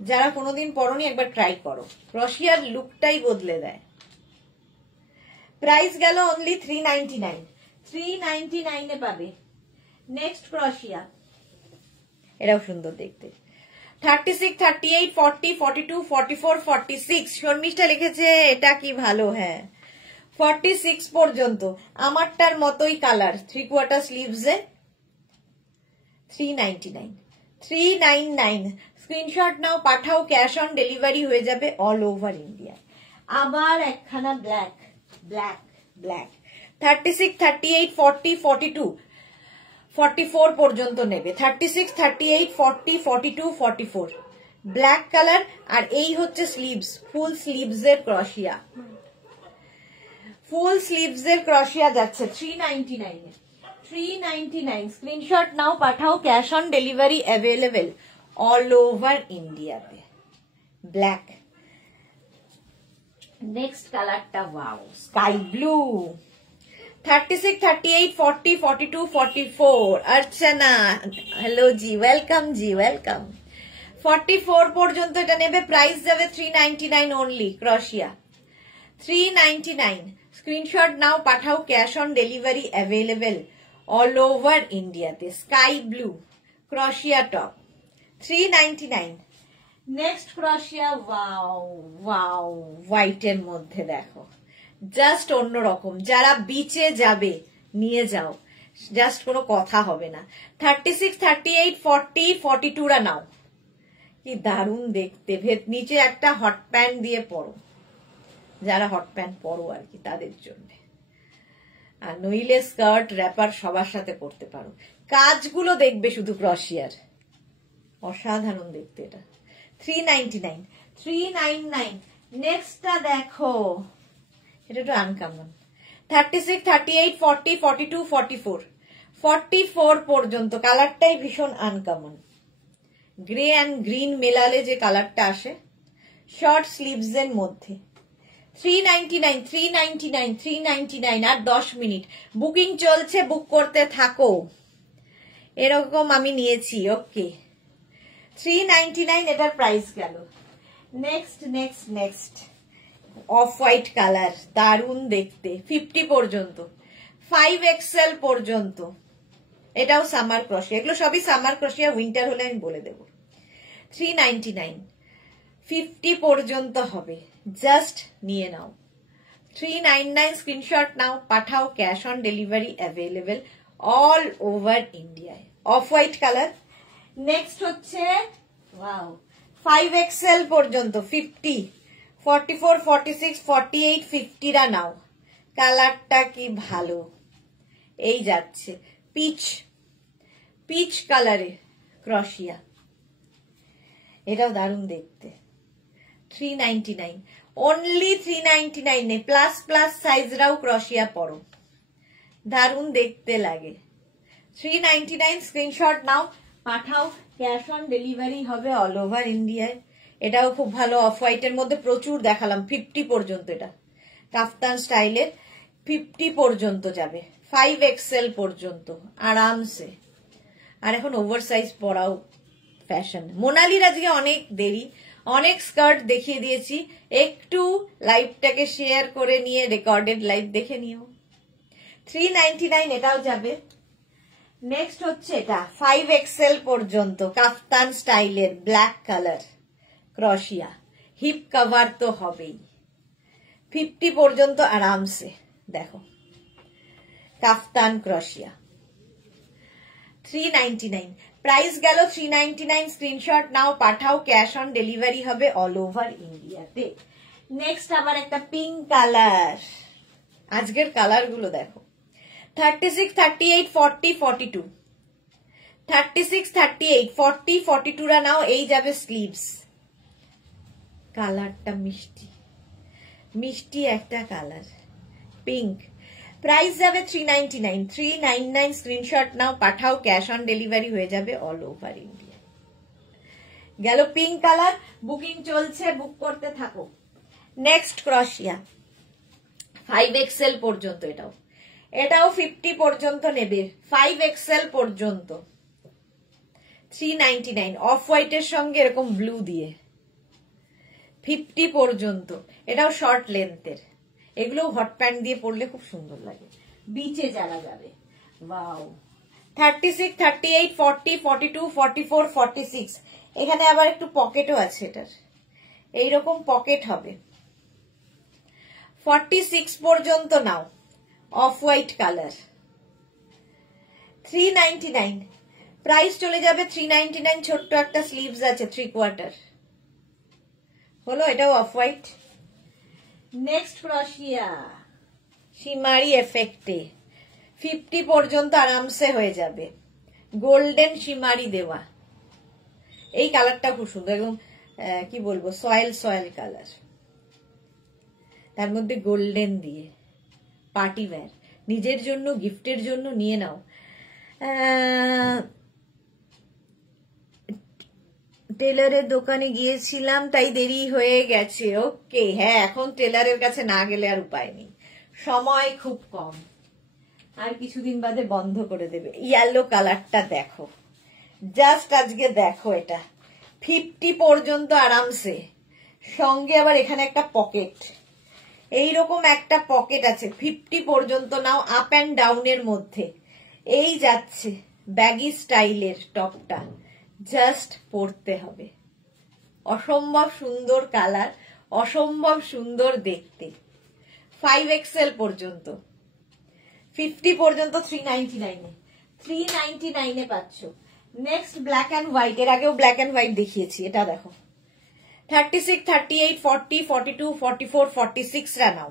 যারা কোনোদিন পরনি একবার ট্রাই করো, ক্রশিয়ার লুকটাই বদলে দেয়। প্রাইস গেল অনলি 399, 399 এ পাবে। নেক্সট ক্রশিয়া, এটাও সুন্দর দেখতে। 36, 38, 40, 42, 44, 46। শর্মিষ্ঠা লিখেছে এটা কি ভালো। হ্যাঁ, 46 পর্যন্ত আমারটার মতোই কালার, 3/4 স্লিভস এ। 399, 399। স্ক্রিনশট নাও, পাঠাও, ক্যাশ অন ডেলিভারি হয়ে যাবে অল ওভার ইন্ডিয়া। আবার একখানা ব্ল্যাক, ব্ল্যাক ব্ল্যাক। 36, 38, 40, 42, 44 পর্যন্ত নেবে। 36, 38, 40, 42, 44 ব্ল্যাক কালার। আর এই হচ্ছে স্লিভস, ফুল স্লিভস এর ক্রশিয়া, ফুল স্লিভস এর ক্রশিয়া যাচ্ছে 399 এ, 399। স্ক্রিনশট নাও, পাঠাও, cash on delivery available all over ইন্ডিয়াতে। ব্ল্যাক। নেক্সট কালারটা wow, sky blue. 36, 38, 40, 42, 44। Archana hello ji, welcome ji, welcome. 44 পর্যন্ত এটা নেবে। প্রাইস যাবে 399 অনলি। ক্রশিয়া 399। স্ক্রিনশট নাও, পাঠাও, cash on delivery available all over ইন্ডিয়াতে। স্কাই ব্লু ক্রশিয়া টপ 399। নেক্সট ক্রশিয়া, ওয়াও ওয়াও, হোয়াইট এর মধ্যে দেখো, জাস্ট অন্যরকম। যারা বিচে যাবে নিয়ে যাও, জাস্ট কোনো কথা হবে না। 36, 38, 40, 42 রা নাও। কি দারুণ দেখতে। নিচে একটা হট প্যান্ট দিয়ে পরো, যারা হট প্যান্ট পরো আর কি তাদের জন্য। আর নইলে স্কার্ট, র্যাপার সবার সাথে পরতে পারো। কাজগুলো দেখবে শুধু ক্রশিয়ার, অসাধারণ দেখতে এটা। 399, 399। নেক্সটটা দেখো, এটা একটু আনকমন। 36, 38, 40, 42, 44, 44 পর্যন্ত। কালারটাই ভীষণ আনকমন, গ্রে অ্যান্ড গ্রিন মেলালে যে কালারটা আসে, শর্ট স্লিভস এর মধ্যে। 399, 399, 399। আর 10 মিনিট বুকিং চলছে, বুক করতে থাকো। এরকম আমি নিয়েছি। ওকে, 399 এটার প্রাইস গেল। Next next next, of white colour, দারুণ দেখতে। 50 পর্যন্ত, 5XL পর্যন্ত। এটাও সামার ক্রশিয়া। এগুলো সবই সামার ক্রশিয়া, উইন্টার হলে আমি বলে দেব। 399, 50 পর্যন্ত হবে। জাস্ট নিয়ে নাও। 399। স্ক্রিনশট নাও, পাঠাও, cash on delivery available all over ইন্ডিয়ায়। অফ হোয়াইট কালার, নেক্সট হচ্ছে ওয়াও 5XL পর্যন্ত 50, 44, 46, 48, 50 রা নাও। কালারটা কি ভালো, এই যাচ্ছে পিচ কালারে ক্রশিয়া, এটাও দারুণ দেখতে। 399, অনলি 399 এ প্লাস সাইজরাও ক্রশিয়া পরো, দারুণ দেখতে লাগে। 399 স্ক্রিনশট নাও, পাঠাও, ক্যাশ অন ডেলিভারি হবে অল ওভার ইন্ডিয়ায়। এটাও খুব ভালো, অফ হোয়াইটের মধ্যে প্রচুর দেখালাম। 50 পর্যন্ত, এটা কাফতান স্টাইলের 50 পর্যন্ত যাবে, 5XL পর্যন্ত আরামসে। আর এখন ওভার সাইজ পরাও ফ্যাশন। মোনালির আজকে অনেক দেরি, অনেক স্কার্ট দেখিয়ে দিয়েছি, একটু লাইভটাকে শেয়ার করে নিয়ে রেকর্ডেড লাইভ দেখে নিও। 399 এটাও যাবে। নেক্সট হচ্ছে এটা 5XL পর্যন্ত কাফতান স্টাইলের ব্ল্যাক কালার ক্রশিয়া, হিপ কভার তো হবেই। 50 পর্যন্ত আরামসে দেখো, কাফতান ক্রশিয়া। 399 প্রাইস গেল 399, স্ক্রিনশট নাও, পাঠাও, ক্যাশ অন ডেলিভারি হবে অল ওভার ইন্ডিয়াতে। নেক্সট আবার একটা পিঙ্ক কালার, আজকের কালার গুলো দেখো। 36, 38, 40, 42, 36, 38, 40, 42 রা নাও, এই যাবে স্লিভস। কালারটা মিষ্টি একটা কালার, পিঙ্ক। প্রাইস যাবে 399, 399 স্ক্রিনশট নাও, পাঠাও, ক্যাশ অন ডেলিভারি হয়ে যাবে অল ওভার ইন্ডিয়া। গেল পিঙ্ক কালার, বুকিং চলছে, বুক করতে থাকো। নেক্সট ক্রশিয়া 5XL পর্যন্ত, এটাও 50 পর্যন্ত নেবে, 5XL পর্যন্ত। 399 অফ হোয়াইটের সঙ্গে এরকম ব্লু দিয়ে 50 পর্যন্ত। এটাও শর্ট লেন্থের, এগুলো হট প্যান্ট দিয়ে পরলে খুব সুন্দর লাগে, বিচে যারা যাবে। ওয়াও 36, 38, 40, 42, 44, 46, এখানে আবার একটু পকেটও আছে, এটার এইরকম পকেট হবে। 46 পর্যন্ত নাও, অফ হোয়াইট কালার। 399 প্রাইস চলে যাবে 399, ছোট্ট একটা স্লিভস আছে 3/4 হলো, এটাও অফ হোয়াইট। নেক্সট ক্রশিয়া শিমারি এফেক্টে 50 পর্যন্ত আরামসে হয়ে যাবে, গোল্ডেন শিমারি দেওয়া। এই কালারটা খুব সুন্দর, এবং কি বলবো, সয়েল কালার, তার মধ্যে গোল্ডেন দিয়ে, পার্টি ওয়্যার, নিজের জন্য, গিফটের জন্য নিয়ে নাও। টেলারের দোকানে গিয়েছিলাম তাই দেরি হয়ে গেছে। ওকে, হ্যাঁ, এখন টেলারের কাছে না গেলে আর উপায় নেই, সময় খুব কম, আর কিছুদিন বাদে বন্ধ করে দেবে। ইয়েলো কালারটা দেখো, জাস্ট আজকে দেখো, এটা 50 পর্যন্ত আরামসে, সঙ্গে আবার এখানে একটা পকেট, এইরকম একটা পকেট আছে। 50 পর্যন্ত নাও, আপ অ্যান্ড ডাউনের মধ্যে, এই যাচ্ছে ব্যাগি স্টাইলের টপটা, জাস্ট পরতে হবে। অসম্ভব সুন্দর কালার, অসম্ভব সুন্দর দেখতে। 5XL পর্যন্ত, 50 পর্যন্ত 399 এ পাচ্ছ। নেক্সট ব্ল্যাক অ্যান্ড হোয়াইট, এর আগেও ব্ল্যাক অ্যান্ড হোয়াইট দেখিয়েছি, এটা দেখো। 36, 38, 40, 42, 44, 46 রা নাও,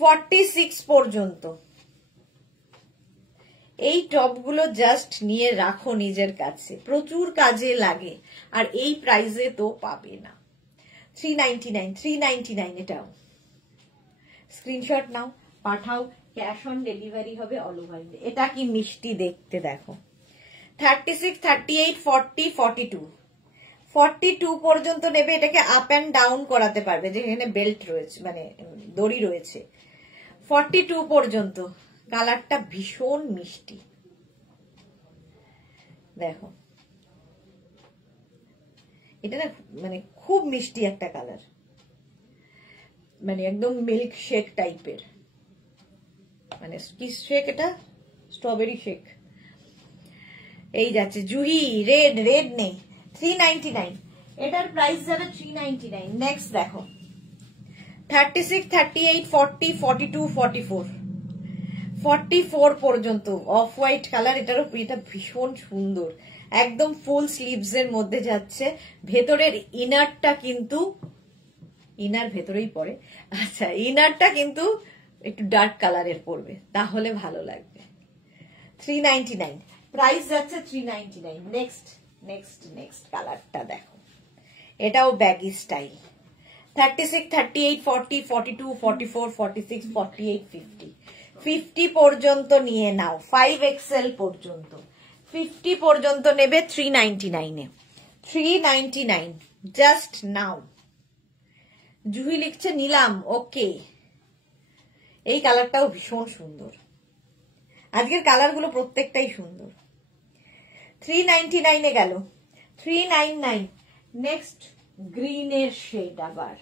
46 পর্যন্ত। এই টপগুলো জাস্ট নিয়ে রাখো নিজের কাছে, প্রচুর কাজে লাগে, আর এই প্রাইসে তো পাবে না। 399 এটাও। স্ক্রিনশট নাও, পাঠাও, ক্যাশ অন ডেলিভারি হবে অল ওভার ইন্ডিয়া। এটা কি মিষ্টি দেখতে দেখো। 36, 38, 40, 42, 42 পর্যন্ত নেবে। এটাকে আপ অ্যান্ড ডাউন করাতে পারবে, যেখানে বেল্ট রয়েছে, মানে দড়ি রয়েছে। 42 পর্যন্ত, কালারটা ভীষণ মিষ্টি দেখো, এটা না মানে খুব মিষ্টি একটা কালার, মানে একদম মিল্ক শেক টাইপের, মানে কি শেক এটা, স্ট্রবেরি শেক। এই যাচ্ছে জুহি, রেড নেই। 399, এটার প্রাইস যাবে 399। নেক্সট দেখো 36, 38, 40, 42, 44, 44 পর্যন্ত অফ হোয়াইট কালার। এটা ভীষণ সুন্দর, একদম ফুল স্লিভস এর মধ্যে যাচ্ছে। ভেতরের ইনারটা কিন্তু, ইনার ভেতরেই পড়ে, আচ্ছা ইনারটা কিন্তু একটু ডার্ক কালারের পড়বে, তাহলে ভালো লাগবে। 399 প্রাইস যাচ্ছে 399। নেক্সট নেক্সট নেক্সট কালারটা দেখো, এটাও ব্যাগি স্টাইল। 36, 38, 40, 42, 44, 46, 48, 50 50 পর্যন্ত নিয়ে নাও, 5XL পর্যন্ত। 50 পর্যন্ত নেবে 399 এ। 399 জাস্ট নাও। জুহি লিখছে নিলাম, ওকে। এই কালারটাও ভীষণ সুন্দর, আজকের কালারগুলো প্রত্যেকটাই সুন্দর। 399 এ গেল। 399 নেক্সট গ্রিনের শেড, আবার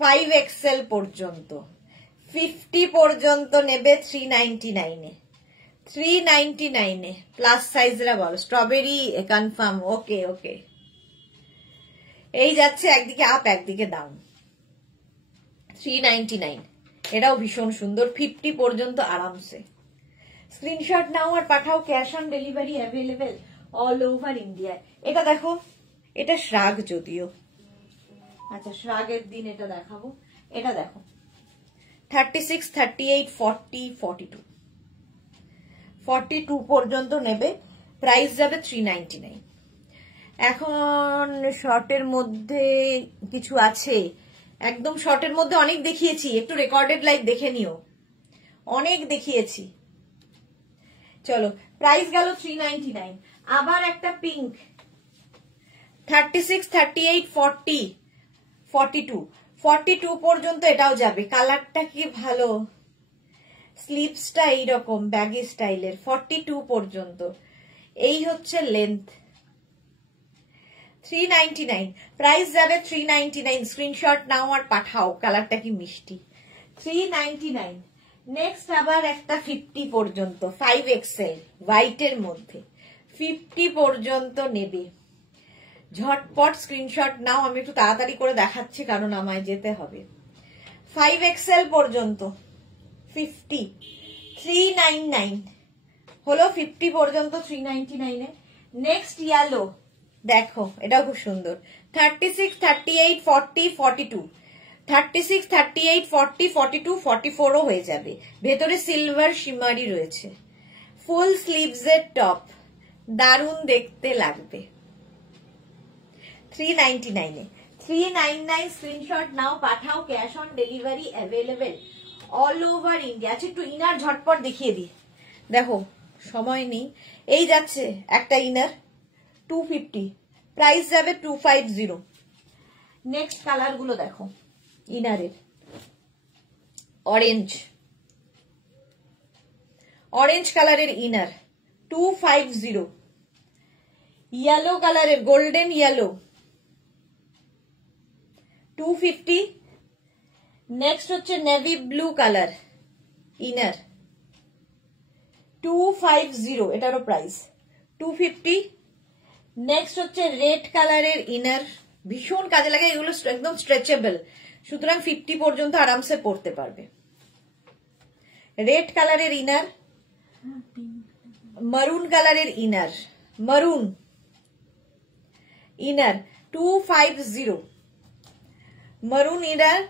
5XL পর্যন্ত। 50 পর্যন্ত নেবে 399 এ। 399 এ প্লাস সাইজরা বলো। স্ট্রবেরি কনফার্ম, ওকে ওকে। এই যাচ্ছে একদিকে আপ একদিকে ডাউন। 399 এটাও ভীষণ সুন্দর। 50 পর্যন্ত আরামসে। স্ক্রিনশট নাও আর পাঠাও, cash on delivery available all over India. এটা দেখো, এটা শ্রাগ যদিও, আচ্ছা শ্রাগের দিন এটা দেখাবো। এটা দেখো 36, 38, 40, 42 42 পর্যন্ত নেবে, প্রাইস যাবে 399। এখন শর্টের মধ্যে কিছু আছে, একদম শর্টের মধ্যে অনেক দেখিয়েছি, একটু রেকর্ডেড লাইভ দেখে নিও, অনেক দেখিয়েছি। চলো প্রাইস গেল 399। আবার একটা পিঙ্ক 36, 38, 40, 42 42 পর্যন্ত এটাও যাবে। কালারটা কি ভালো, স্লিভসটা এইরকম ব্যাগি স্টাইলের। 42 পর্যন্ত, এই হচ্ছে লেন্থ। 399 প্রাইস যাবে 399। স্ক্রিনশট নাও আর পাঠাও, কালারটা কি মিষ্টি। 399 নেক্সট আবার একটা 50 পর্যন্ত, 5XL হোয়াইটের মধ্যে। 50 পর্যন্ত নেবে, ঝটপট স্ক্রিনশট নাও। আমি একটু তাড়াতাড়ি করে দেখাচ্ছি কারণ আমায় যেতে হবে। 5XL পর্যন্ত 50, 399 হলো। 50 পর্যন্ত 399 এ। নেক্সট ইয়েলো দেখো, এটাও খুব সুন্দর। 36, 38, 40, 42 36, 38, 40, 42, 44ও হয়ে যাবে। ভেতরে সিলভার শিমারি রয়েছে, ফুল স্লিভস এর টপ, দারুণ দেখতে লাগবে। 399 এ। 399 স্ক্রিনশট নাও পাঠাও, cash on delivery available all over India. আচ্ছা একটু ইনার ঝটপট দেখিয়ে দিই, দেখো সময় নেই। এই যাচ্ছে একটা ইনার 250, প্রাইস যাবে 250। নেক্সট কালার গুলো দেখো, ইনারের অরেঞ্জ, অরেঞ্জ কালারের ইনার 250। ইয়েলো কালারের গোল্ডেন ইয়েলো 250। নেক্সট হচ্ছে নেভি ব্লু কালার ইনার 250, এটারও প্রাইস 250। নেক্সট হচ্ছে রেড কালারের ইনার, ভীষণ কাজে লাগে এগুলো, একদম স্ট্রেচেবল, সুতরাং 50 পর্যন্ত আরামসে পরতে পারবে। রেড কালারের ইনার, মারুন কালারের ইনার, মারুন ইনার 250। মারুন ইনার,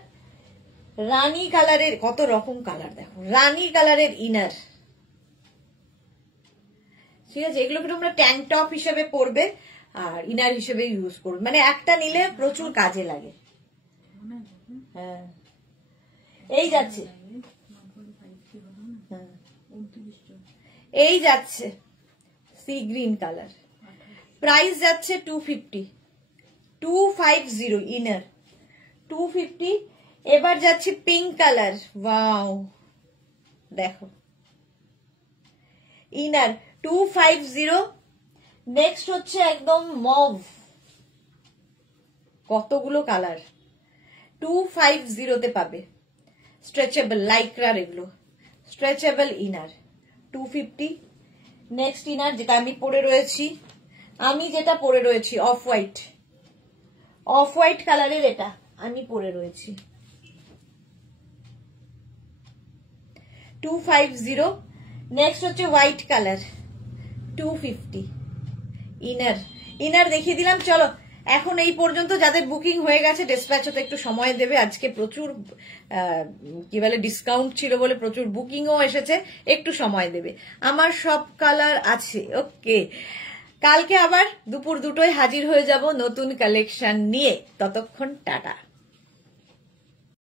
রানী কালারের, কত রকম কালার দেখো, রানী কালারের ইনার। ঠিক আছে, এগুলোকে তোমরা ট্যাঙ্ক টপ হিসেবে পরবে আর ইনার হিসেবে ইউজ করবে, মানে একটা নিলে প্রচুর কাজে লাগে। হ্যাঁ এই যাচ্ছে, এই যাচ্ছে সি গ্রিন কালার, প্রাইস যাচ্ছে 250। 250 ইনার 250। এবার যাচ্ছে পিঙ্ক কালার, ওয়াও দেখো ইনার 250। নেক্সট হচ্ছে একদম মভ, কতগুলো কালার 250 তে পাবে। স্ট্রেচেবল লাইক্রার, এগুলো স্ট্রেচেবল ইনার 250। নেক্সট ইনার যেটা আমি পরে রয়েছি, আমি যেটা পরে রয়েছি অফ হোয়াইট, অফ হোয়াইট কালারের এটা আমি পরে রয়েছি 250। নেক্সট হচ্ছে হোয়াইট কালার 250। ইনার দেখিয়ে দিলাম। চলো এখন এই পর্যন্ত যাদের বুকিং হয়ে গেছে, ডিসপ্যাচও তো একটু সময় দেবে, আজকে প্রচুর কি বলে ডিসকাউন্ট ছিল বলে প্রচুর বুকিংও এসেছে, একটু সময় দেবে। আমার সব কালার আছে। ওকে, কালকে আবার দুপুর 2টোয় হাজির হয়ে যাব নতুন কালেকশন নিয়ে। ততক্ষণ টাটা।